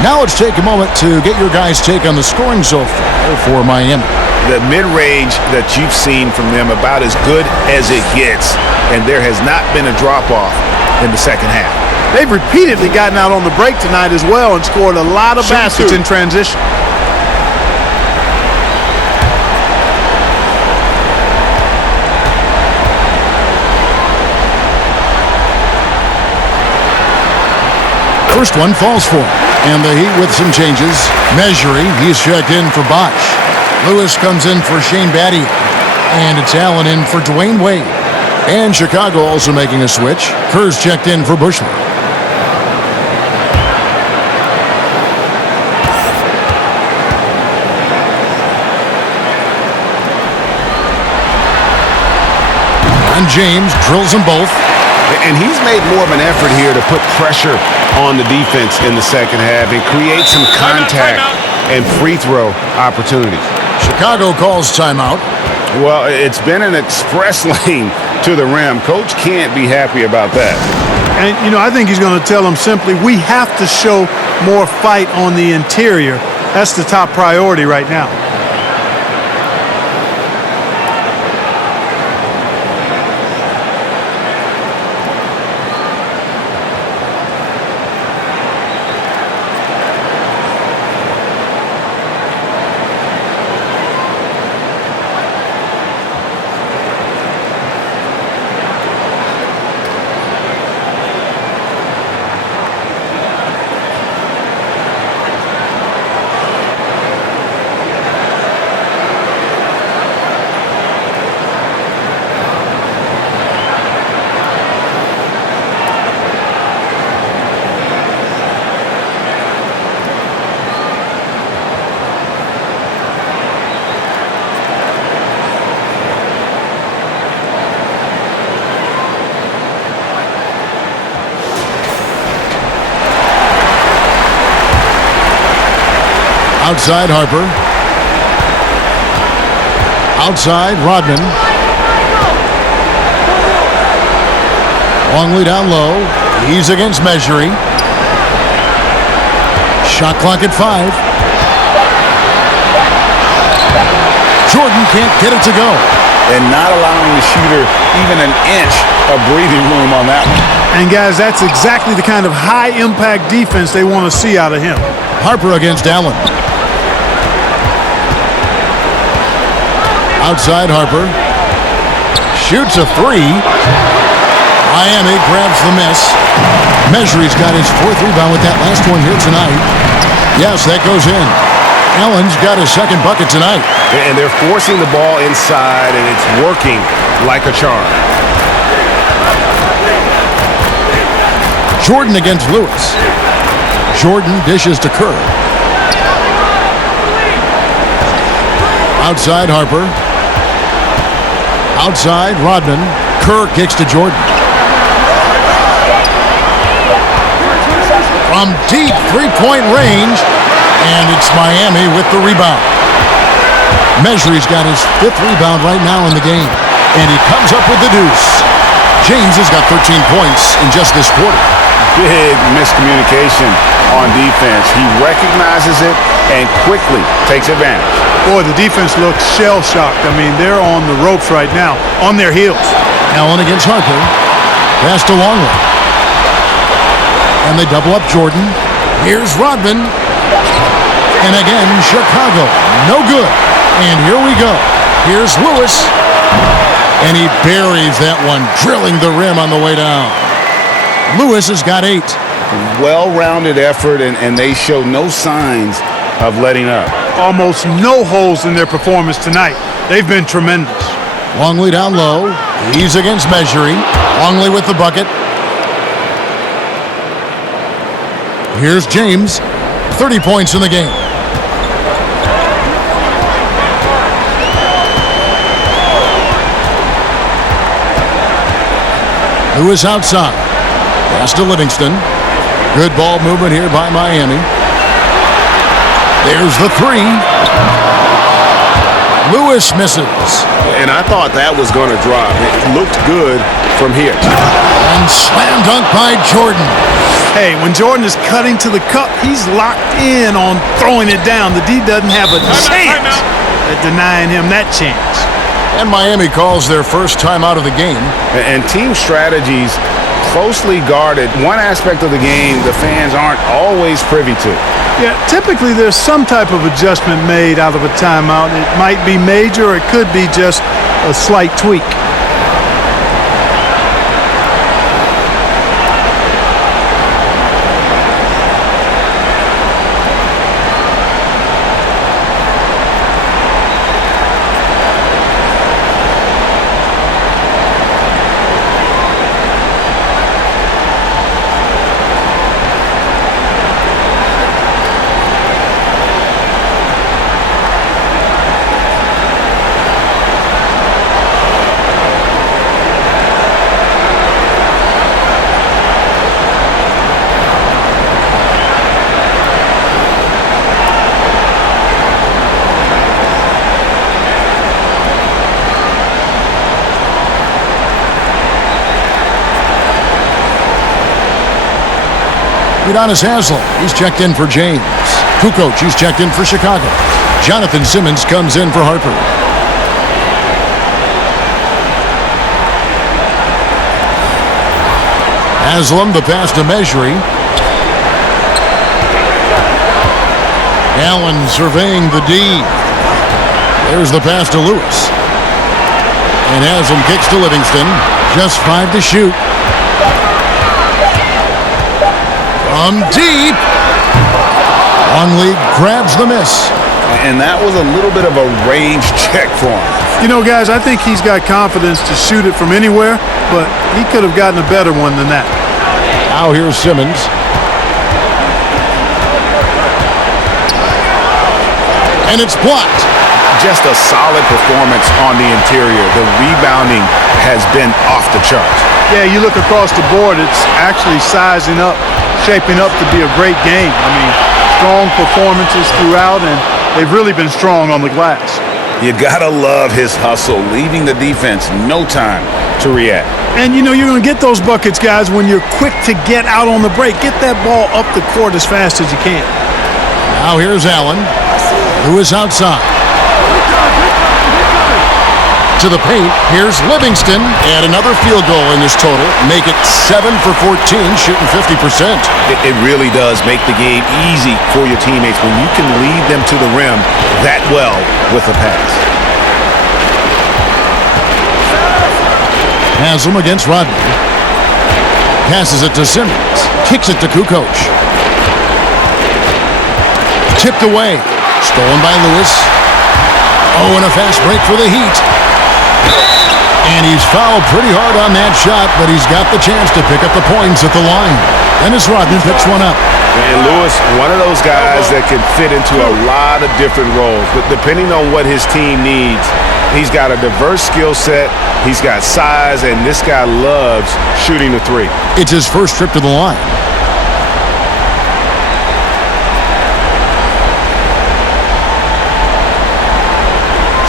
Now let's take a moment to get your guys' take on the scoring so far for Miami. The mid-range that you've seen from them about as good as it gets, and there has not been a drop-off in the second half. They've repeatedly gotten out on the break tonight as well and scored a lot of baskets in transition. First one falls for him. And the Heat with some changes. Measuring, he's checked in for Bosch. Lewis comes in for Shane Battier. And it's Allen in for Dwayne Wade. And Chicago also making a switch. Kerr's checked in for Bushler. And James drills them both. And he's made more of an effort here to put pressure on the defense in the second half and create some contact and free throw opportunities. Chicago calls timeout. Well, it's been an express lane to the rim. Coach can't be happy about that. And, you know, I think he's going to tell them simply, we have to show more fight on the interior. That's the top priority right now. Outside Harper. Outside Rodman. Longley down low. He's against Measuring. Shot clock at 5. can't get it to go. And not allowing the shooter even an inch of breathing room on that one. And, guys, that's exactly the kind of high-impact defense they want to see out of him. Harper against Allen. Outside Harper. Shoots a three. Miami grabs the miss. Measury's got his 4th rebound with that last one here tonight. Yes, that goes in. Allen's got his 2nd bucket tonight. And they're forcing the ball inside, and it's working like a charm. Jordan against Lewis. Jordan dishes to Kerr. Outside Harper. Outside Rodman. Kerr kicks to Jordan. From deep three-point range. And it's Miami with the rebound. Measury's got his 5th rebound right now in the game. And he comes up with the deuce. James has got 13 points in just this quarter. Big miscommunication on defense. He recognizes it and quickly takes advantage. Boy, the defense looks shell-shocked. I mean, they're on the ropes right now, on their heels. Allen against Harper. Pass to Longley. And they double up Jordan. Here's Rodman. And again, Chicago. No good. And here we go. Here's Lewis. And he buries that one, drilling the rim on the way down. Lewis has got 8. Well-rounded effort, and they show no signs of letting up. Almost no holes in their performance tonight. They've been tremendous. Longley down low. He's against Measury. Longley with the bucket. Here's James. 30 points in the game. Lewis outside. Pass to Livingston. Good ball movement here by Miami. There's the 3. Lewis misses. And I thought that was going to drop. It looked good from here. And slam dunk by Jordan. Hey, when Jordan is cutting to the cup, he's locked in on throwing it down. The D doesn't have a chance at denying him that chance. And Miami calls their first time out of the game. And team strategies closely guarded. One aspect of the game the fans aren't always privy to. Yeah, typically there's some type of adjustment made out of a timeout. It might be major or it could be just a slight tweak. Udonis Haslem, he's checked in for James. Kukoc, he's checked in for Chicago. Jonathan Simmons comes in for Harper. Haslem, the pass to Measury. Allen surveying the D. There's the pass to Lewis. And Haslem kicks to Livingston. Just 5 to shoot. From deep. Longley grabs the miss. And that was a little bit of a range check for him. You know, guys, I think he's got confidence to shoot it from anywhere, but he could have gotten a better one than that. Now here's Simmons. And it's blocked. Just a solid performance on the interior. The rebounding has been off the charts. Yeah, you look across the board, it's actually sizing up, shaping up to be a great game. I mean, strong performances throughout, and they've really been strong on the glass. You gotta love his hustle, leaving the defense no time to react. And you know you're going to get those buckets, guys, when you're quick to get out on the break. Get that ball up the court as fast as you can. Now here's Allen, who is outside. to the paint. Here's Livingston. And another field goal in this total. Make it 7 for 14, shooting 50%. It really does make the game easy for your teammates when you can lead them to the rim that well with a pass. Haslam against Rodman. Passes it to Simmons. Kicks it to Kukoc. Tipped away. Stolen by Lewis. Oh, and a fast break for the Heat. And he's fouled pretty hard on that shot, but he's got the chance to pick up the points at the line. Dennis Rodman picks one up. And Lewis, one of those guys that can fit into a lot of different roles, but depending on what his team needs, he's got a diverse skill set, he's got size, and this guy loves shooting the three. It's his first trip to the line.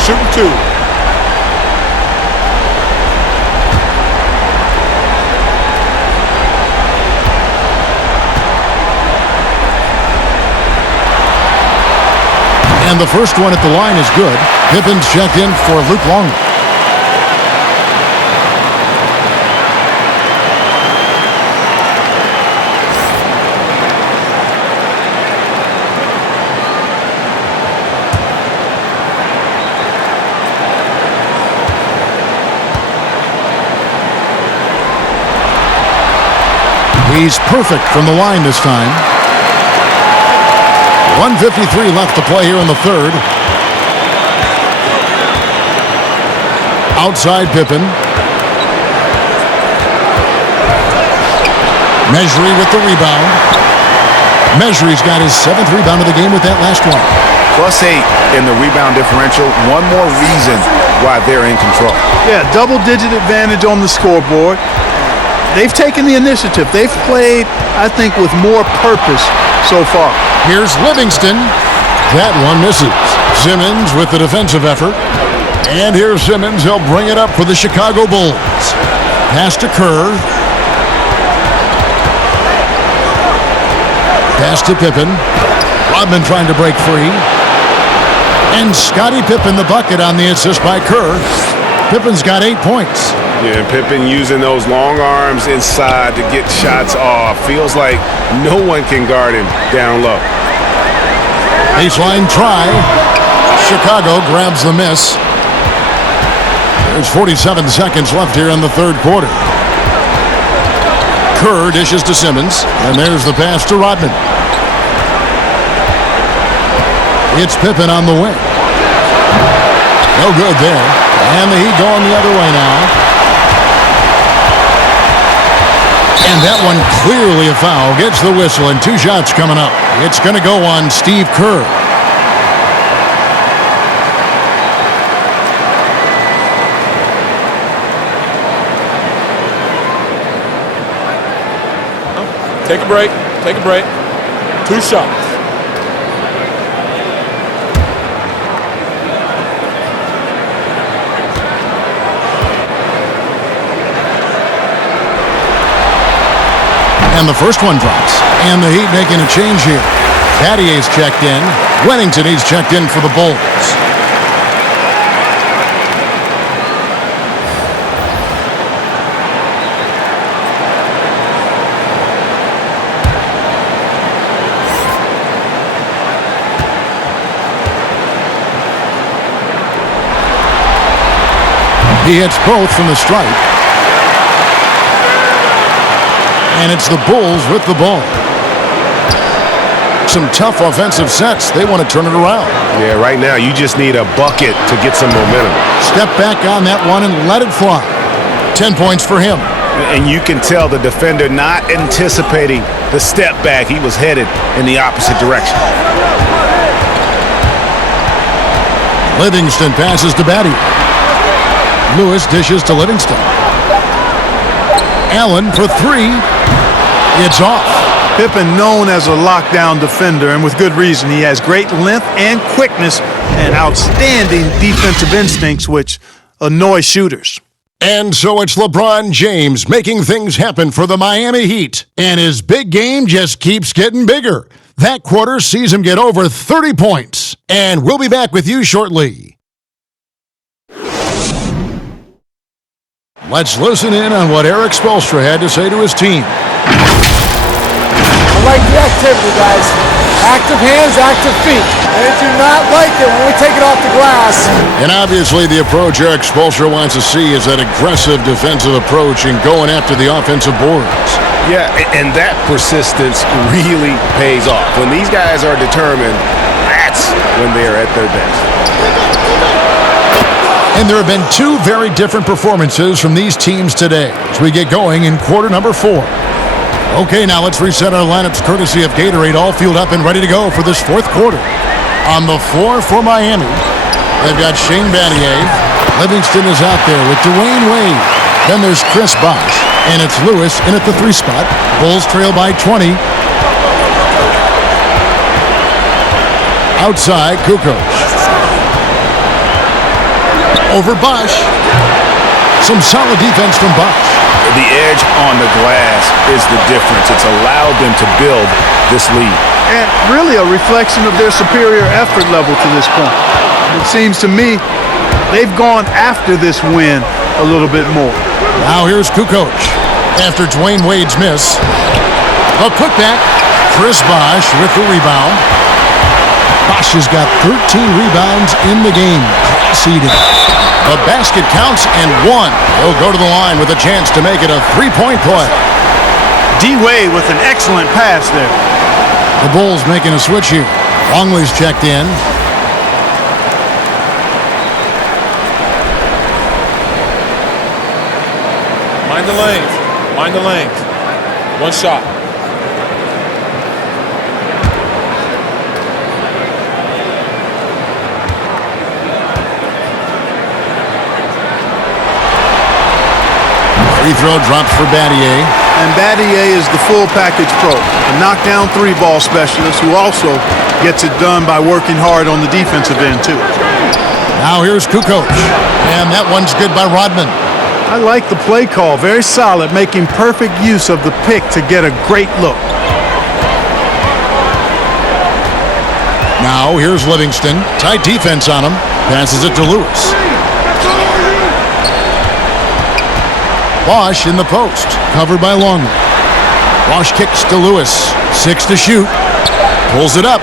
Shooting two. And the first one at the line is good. Pippen's checked in for Luke Longley. He's perfect from the line this time. 1:53 left to play here in the third. Outside Pippen. Mejri with the rebound. Mejri's got his 7th rebound of the game with that last one. +8 in the rebound differential. One more reason why they're in control. Yeah, double-digit advantage on the scoreboard. They've taken the initiative. They've played, I think, with more purpose so far. Here's Livingston. That one misses. Simmons with the defensive effort. And here's Simmons. He'll bring it up for the Chicago Bulls. Pass to Kerr. Pass to Pippen. Rodman trying to break free. And Scottie Pippen the bucket on the assist by Kerr. Pippen's got 8 points. Yeah, and Pippen using those long arms inside to get shots off. Feels like no one can guard him down low. Baseline try. Chicago grabs the miss. There's 47 seconds left here in the third quarter. Kerr dishes to Simmons, and there's the pass to Rodman. It's Pippen on the wing. No good there. And the Heat going the other way now. And that one clearly a foul. Gets the whistle, and 2 shots coming up. It's going to go on Steve Kerr. Take a break. Take a break. 2 shots. And the first one drops. And the Heat making a change here. Battier's checked in. Wennington, he's checked in for the Bulls. He hits both from the stripe. And it's the Bulls with the ball. Some tough offensive sets. They want to turn it around. Yeah, right now you just need a bucket to get some momentum. Step back on that one and let it fly. 10 points for him. And you can tell the defender not anticipating the step back. He was headed in the opposite direction. Livingston passes to Battier. Lewis dishes to Livingston. Allen for 3. It's off. Pippen known as a lockdown defender, and with good reason. He has great length and quickness and outstanding defensive instincts, which annoy shooters. And so it's LeBron James making things happen for the Miami Heat. And his big game just keeps getting bigger. That quarter sees him get over 30 points. And we'll be back with you shortly. Let's listen in on what Eric Spoelstra had to say to his team. I like the activity, guys. Active hands, active feet. I do not like it when we take it off the glass. And obviously the approach Eric Spoelstra wants to see is that aggressive defensive approach and going after the offensive boards. Yeah, and that persistence really pays off. When these guys are determined, that's when they're at their best. And there have been two very different performances from these teams today as we get going in quarter number 4. Okay, now let's reset our lineups courtesy of Gatorade, all fueled up and ready to go for this fourth quarter. On the floor for Miami, they've got Shane Battier. Livingston is out there with Dwayne Wade. Then there's Chris Bosh, and it's Lewis in at the 3 spot. Bulls trail by 20. Outside, Kukoc. Over Bosh. Some solid defense from Bosh. The edge on the glass is the difference. It's allowed them to build this lead. And really a reflection of their superior effort level to this point. It seems to me they've gone after this win a little bit more. Now here's Kukoc. After Dwayne Wade's miss. A putback. Chris Bosh with the rebound. Bosh has got 13 rebounds in the game. Class-eating. The basket counts and 1. He'll go to the line with a chance to make it a 3-point play. D-Wade with an excellent pass there. The Bulls making a switch here. Longley's checked in. Mind the lanes. Mind the lanes. One shot. Free throw drops for Battier. And Battier is the full package pro. A knockdown 3-ball specialist who also gets it done by working hard on the defensive end, too. Now here's Kukoc. And that one's good by Rodman. I like the play call. Very solid, making perfect use of the pick to get a great look. Now here's Livingston. Tight defense on him. Passes it to Lewis. Bosh in the post. Covered by Longley. Bosh kicks to Lewis. 6 to shoot. Pulls it up.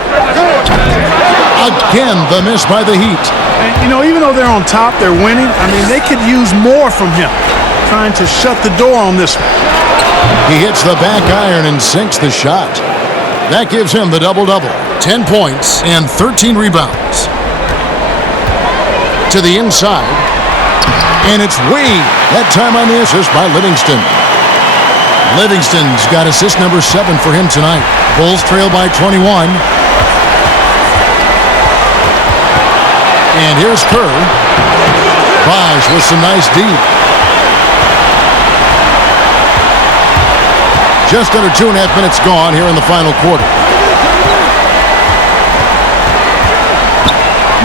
Again, the miss by the Heat. And, you know, even though they're on top, they're winning. I mean, they could use more from him. Trying to shut the door on this one. He hits the back iron and sinks the shot. That gives him the double-double. 10 points and 13 rebounds. To the inside. And it's Wade. That time on the assist by Livingston. Livingston's got assist number 7 for him tonight. Bulls trail by 21. And here's Kerr. Bosh with some nice D. Just under 2.5 minutes gone here in the final quarter.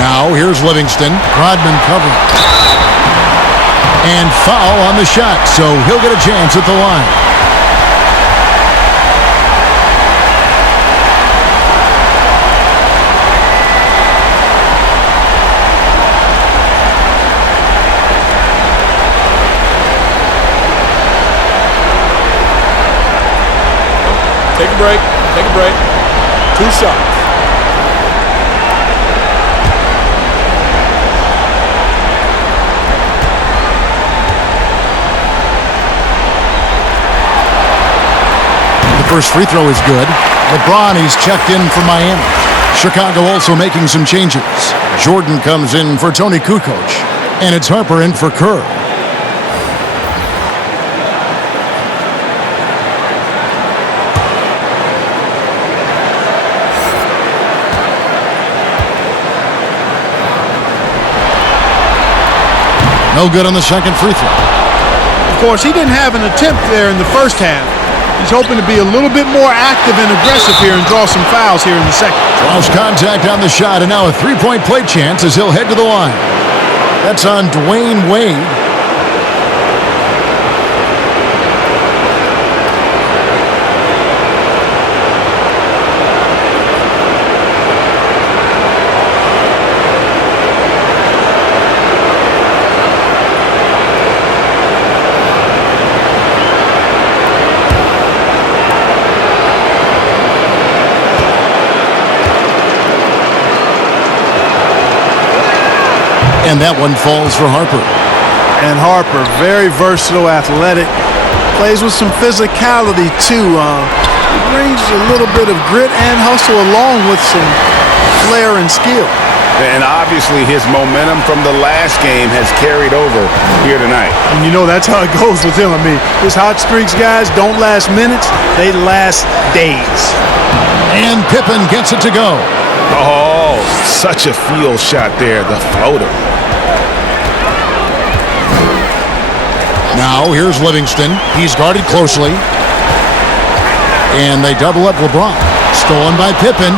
Now here's Livingston. Rodman covering. And foul on the shot, so he'll get a chance at the line. Take a break. Take a break. 2 shots. First free throw is good. LeBron, he's checked in for Miami. Chicago also making some changes. Jordan comes in for Tony Kukoc. And it's Harper in for Kerr. No good on the second free throw. Of course, he didn't have an attempt there in the first half. He's hoping to be a little bit more active and aggressive here and draw some fouls here in the second. Draws contact on the shot, and now a 3-point play chance as he'll head to the line. That's on Dwayne Wade. And that one falls for Harper. And Harper, very versatile, athletic, plays with some physicality too. He brings a little bit of grit and hustle along with some flair and skill. And obviously his momentum from the last game has carried over here tonight. And you know that's how it goes with him. I mean, his hot streaks, guys, don't last minutes. They last days. And Pippen gets it to go. Oh, such a field shot there, the floater. Now here's Livingston. He's guarded closely. And they double up LeBron. Stolen by Pippen.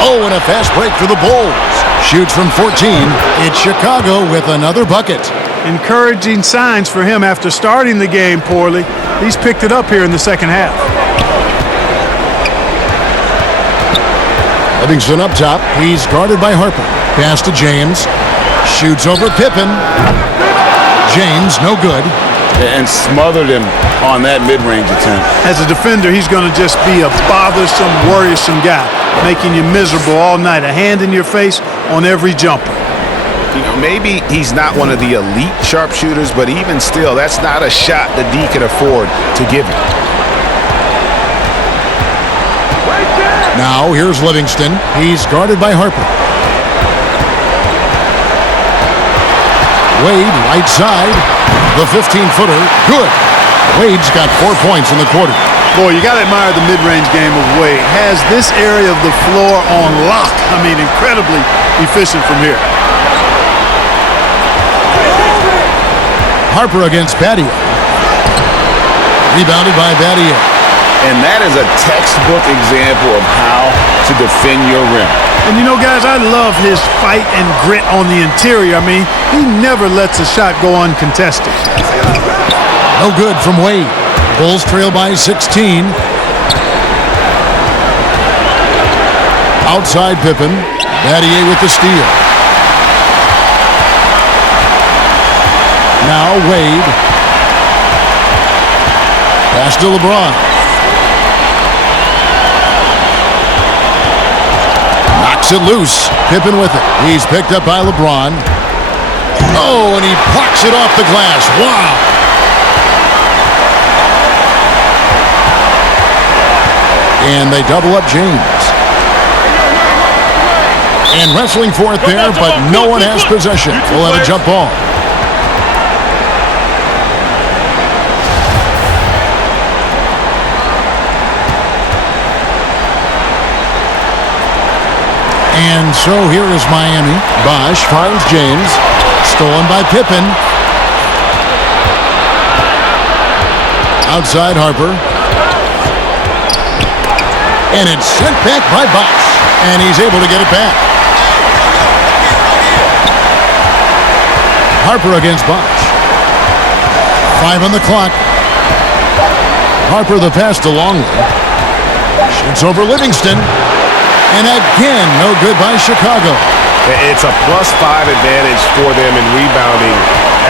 Oh, and a fast break for the Bulls. Shoots from 14. It's Chicago with another bucket. Encouraging signs for him after starting the game poorly. He's picked it up here in the second half. Livingston up top. He's guarded by Harper. Pass to James. Shoots over Pippen. James, no good. And smothered him on that mid-range attempt. As a defender, he's going to just be a bothersome, worrisome guy, making you miserable all night, a hand in your face on every jumper. You know, maybe he's not one of the elite sharpshooters, but even still, that's not a shot that D can afford to give him. Now here's Livingston. He's guarded by Harper. Wade, right side. The 15-footer, good. Wade's got 4 points in the quarter. Boy, you got to admire the mid-range game of Wade. Has this area of the floor on lock. I mean, incredibly efficient from here. Harper against Battier. Rebounded by Battier. And that is a textbook example of how to defend your rim. And you know, guys, I love his fight and grit on the interior. I mean, he never lets a shot go uncontested. No good from Wade. Bulls trail by 16. Outside Pippen. Battier with the steal. Now Wade. Pass to LeBron. Knocks it loose. Pippen with it. He's picked up by LeBron. Oh, and he plucks it off the glass. Wow. And they double up James. And wrestling for it there, but no one has possession. We'll have a jump ball. And so here is Miami. Bosch finds James. Stolen by Pippen. Outside Harper. And it's sent back by Bosch. And he's able to get it back. Harper against Bosch. 5 on the clock. Harper the pass to Longley. Shoots over Livingston. And again, no good by Chicago. It's a +5 advantage for them in rebounding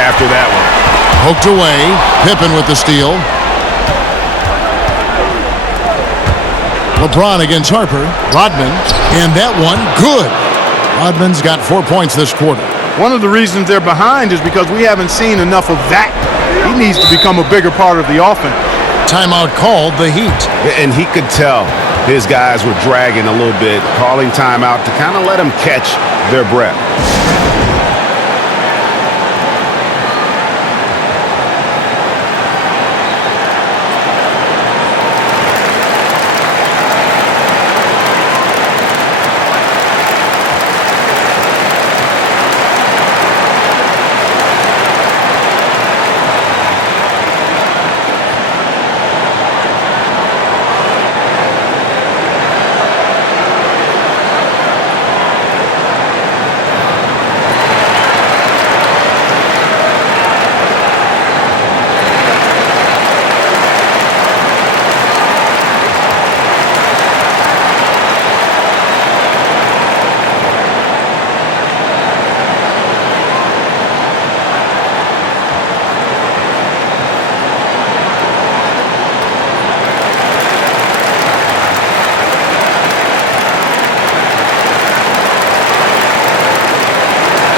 after that one. Poked away. Pippen with the steal. LeBron against Harper. Rodman. And that one, good. Rodman's got 4 points this quarter. One of the reasons they're behind is because we haven't seen enough of that. He needs to become a bigger part of the offense. Timeout called, the Heat. And he could tell his guys were dragging a little bit, calling timeout to kind of let them catch their breath.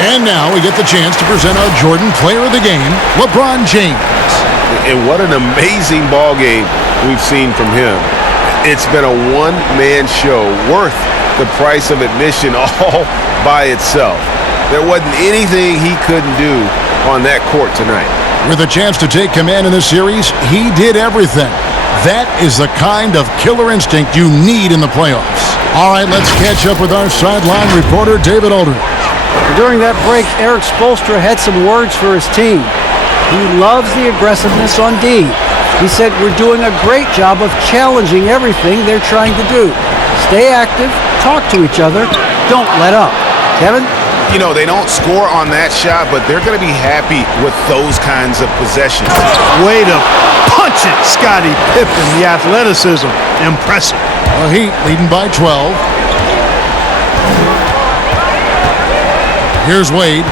And now we get the chance to present our Jordan Player of the Game, LeBron James. And what an amazing ball game we've seen from him. It's been a one-man show worth the price of admission all by itself. There wasn't anything he couldn't do on that court tonight. With a chance to take command in this series, he did everything. That is the kind of killer instinct you need in the playoffs. All right, let's catch up with our sideline reporter, David Aldridge. During that break, Eric Spoelstra had some words for his team. He loves the aggressiveness on D. He said, we're doing a great job of challenging everything they're trying to do. Stay active, talk to each other, don't let up. Kevin? You know, they don't score on that shot, but they're going to be happy with those kinds of possessions. Way to punch it, Scottie Pippen. The athleticism, impressive. The Heat leading by 12. Here's Wade.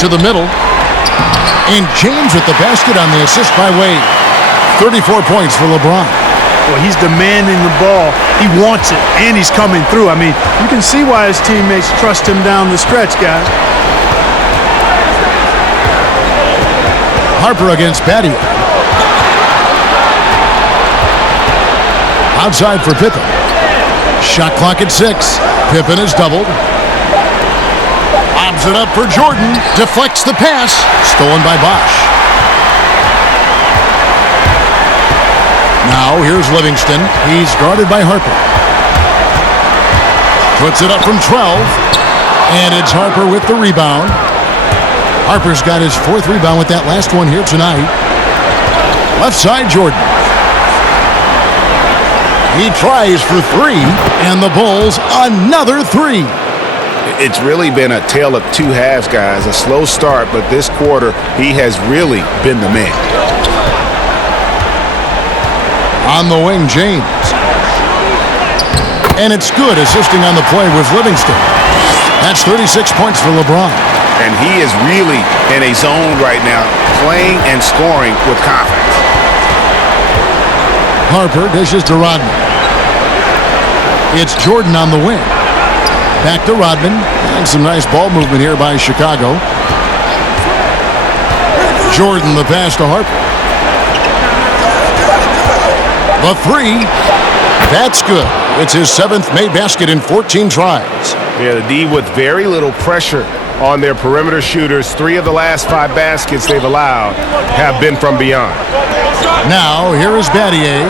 To the middle. And James with the basket on the assist by Wade. 34 points for LeBron. Well, he's demanding the ball. He wants it, and he's coming through. I mean, you can see why his teammates trust him down the stretch, guys. Harper against Battier. Outside for Pippen. Shot clock at 6. Pippen is doubled. Lobs it up for Jordan. Deflects the pass. Stolen by Bosch. Now here's Livingston. He's guarded by Harper. Puts it up from 12. And it's Harper with the rebound. Harper's got his 4th rebound with that last one here tonight. Left side, Jordan. He tries for 3. And the Bulls another 3. It's really been a tale of two halves, guys. A slow start, but this quarter, he has really been the man. On the wing, James. And it's good. Assisting on the play was Livingston. That's 36 points for LeBron. And he is really in a zone right now, playing and scoring with confidence. Harper dishes to Rodman. It's Jordan on the wing. Back to Rodman. And some nice ball movement here by Chicago. Jordan the pass to Harper. The 3. That's good. It's his 7th made basket in 14 tries. Yeah, the D with very little pressure on their perimeter shooters. 3 of the last 5 baskets they've allowed have been from beyond. Now, here is Battier.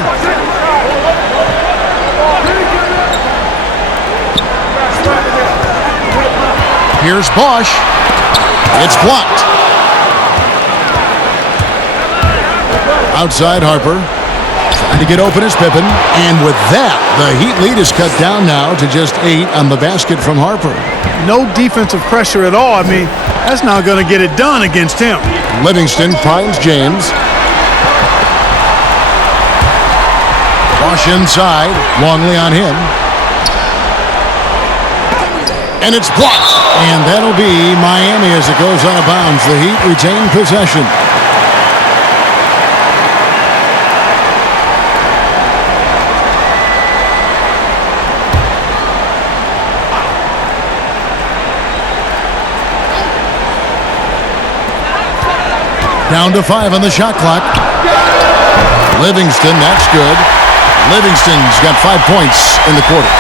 Here's Bosch. It's blocked. Outside Harper. Trying to get open is Pippen. And with that, the Heat lead is cut down now to just 8 on the basket from Harper. No defensive pressure at all. I mean, that's not going to get it done against him. Livingston finds James. Bosch inside. Longley on him. And it's blocked. And that'll be Miami as it goes out of bounds. The Heat retain possession. Down to 5 on the shot clock. Livingston, that's good. Livingston's got 5 points in the quarter.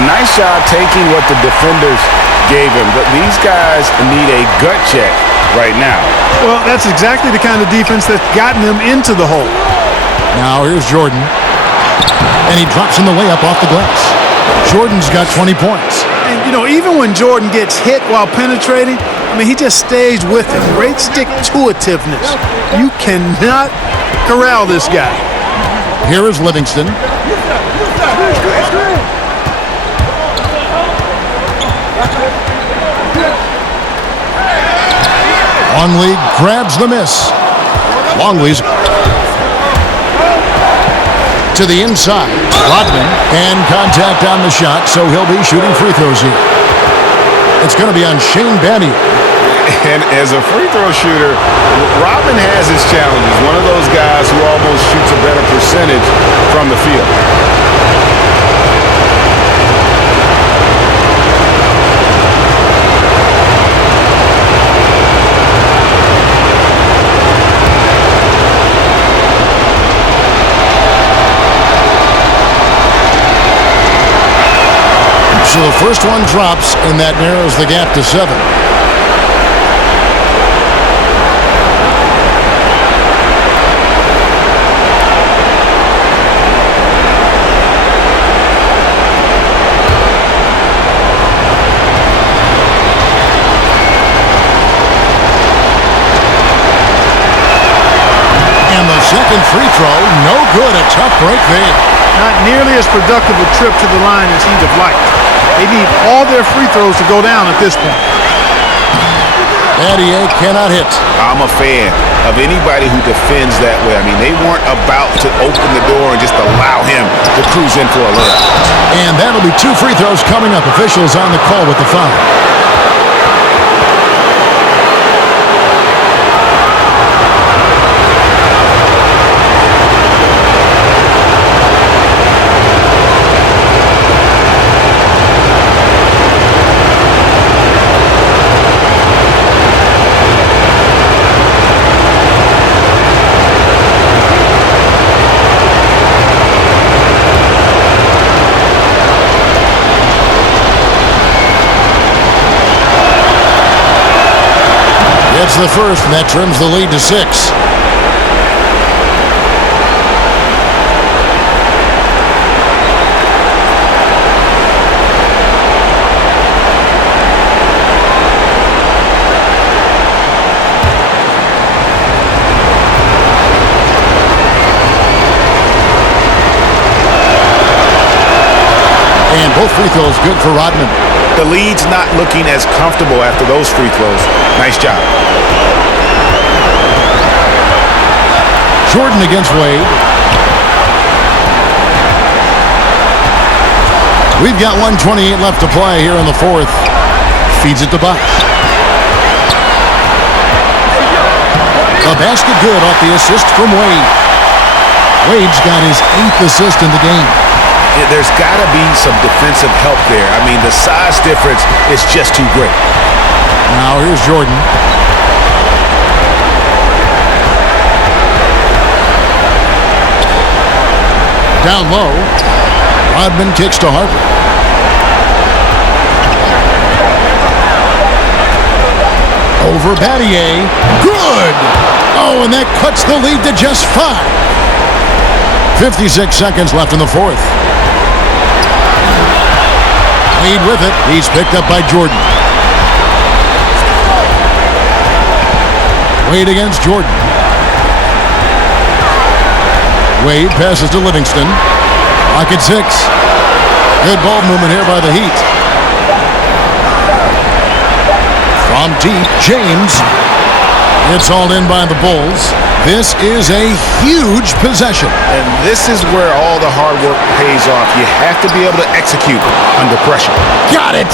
A nice job taking what the defenders gave him. But these guys need a gut check right now. Well, that's exactly the kind of defense that's gotten them into the hole. Now here's Jordan. And he drops in the layup off the glass. Jordan's got 20 points. And, you know, even when Jordan gets hit while penetrating, I mean, he just stays with it. Great stick-to-itiveness. You cannot corral this guy. Here is Livingston. Longley grabs the miss. Longley's to the inside. Rodman, and contact on the shot, so he'll be shooting free throws here. It's going to be on Shane Battier. And as a free throw shooter, Rodman has his challenges. One of those guys who almost shoots a better percentage from the field. the first one drops, and that narrows the gap to 7. And the second free throw, no good. A tough break there. Not nearly as productive a trip to the line as he'd have liked. They need all their free throws to go down at this point. Battier cannot hit. I'm a fan of anybody who defends that way. I mean, they weren't about to open the door and just allow him to cruise in for a layup. And that'll be 2 free throws coming up. Officials on the call with the foul. It's the first, and that trims the lead to 6. And both free throws good for Rodman. The lead's not looking as comfortable after those free throws. Nice job. Jordan against Wade. We've got 1:28 left to play here in the fourth. Feeds it to Bosch. A basket good off the assist from Wade. Wade's got his 8th assist in the game. There's got to be some defensive help there. I mean, the size difference is just too great. Now here's Jordan. Down low. Rodman kicks to Harper. Over Battier. Good! Oh, and that cuts the lead to just 5. 56 seconds left in the fourth. Lead with it. He's picked up by Jordan. Wade against Jordan. Wade passes to Livingston. Clock at 6. Good ball movement here by the Heat. From deep, James. It's hauled in by the Bulls. This is a huge possession. And this is where all the hard work pays off. You have to be able to execute under pressure. Got it!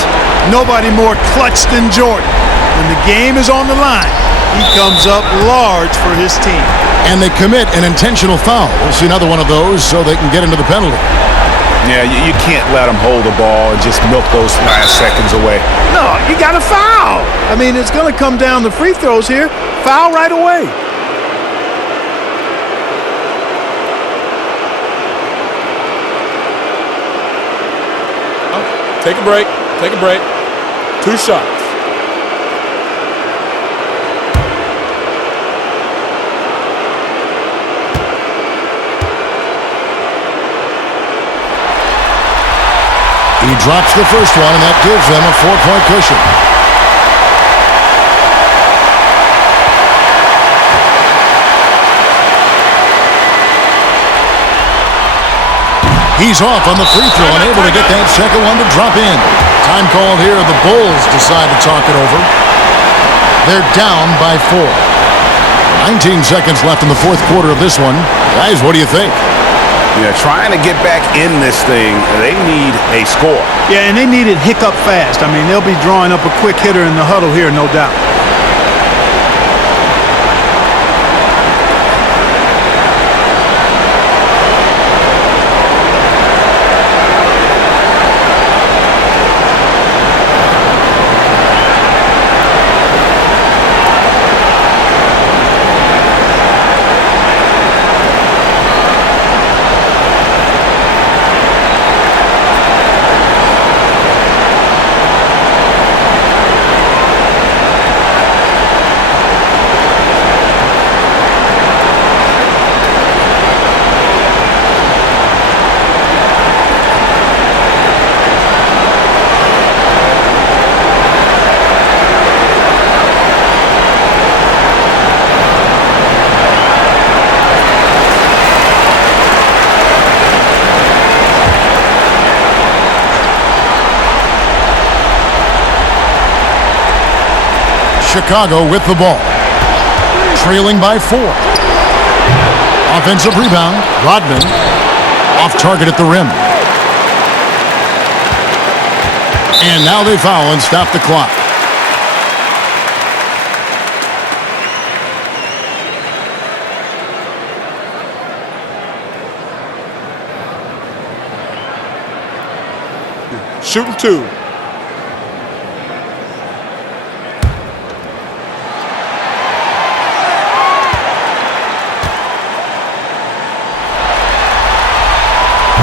Nobody more clutch than Jordan. When the game is on the line, he comes up large for his team. And they commit an intentional foul. We'll see another one of those so they can get into the penalty. Yeah, you can't let them hold the ball and just milk those last seconds away. No, you got to foul. I mean, it's going to come down to free throws here. Foul right away. Take a break. Take a break. 2 shots. He drops the first one, and that gives them a 4-point cushion. He's off on the free throw and able to get that second one to drop in. Time called here. The Bulls decide to talk it over. They're down by 4. 19 seconds left in the fourth quarter of this one. Guys, what do you think? Yeah, trying to get back in this thing, they need a score. Yeah, and they need it hiccup fast. I mean, they'll be drawing up a quick hitter in the huddle here, no doubt. Chicago with the ball. Trailing by 4. Offensive rebound. Rodman. Off target at the rim. And now they foul and stop the clock. Shooting 2.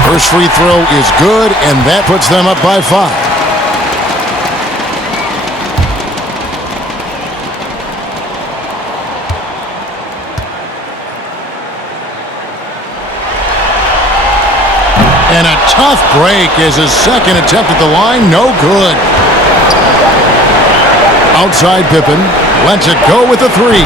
First free throw is good, and that puts them up by 5. And a tough break is his second attempt at the line. No good. Outside Pippen. Lets it go with a 3.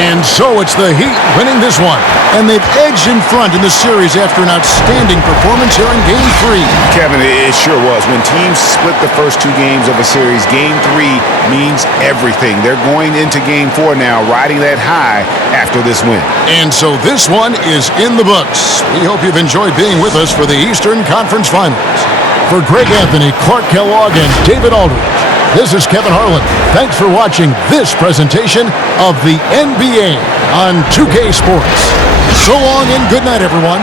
And so it's the Heat winning this one. And they've edged in front in the series after an outstanding performance here in Game 3. Kevin, it sure was. When teams split the first 2 games of a series, Game 3 means everything. They're going into Game 4 now, riding that high after this win. And so this one is in the books. We hope you've enjoyed being with us for the Eastern Conference Finals. For Greg Anthony, Clark Kellogg, and David Aldridge, this is Kevin Harlan. Thanks for watching this presentation of the NBA on 2K Sports. So long and good night, everyone.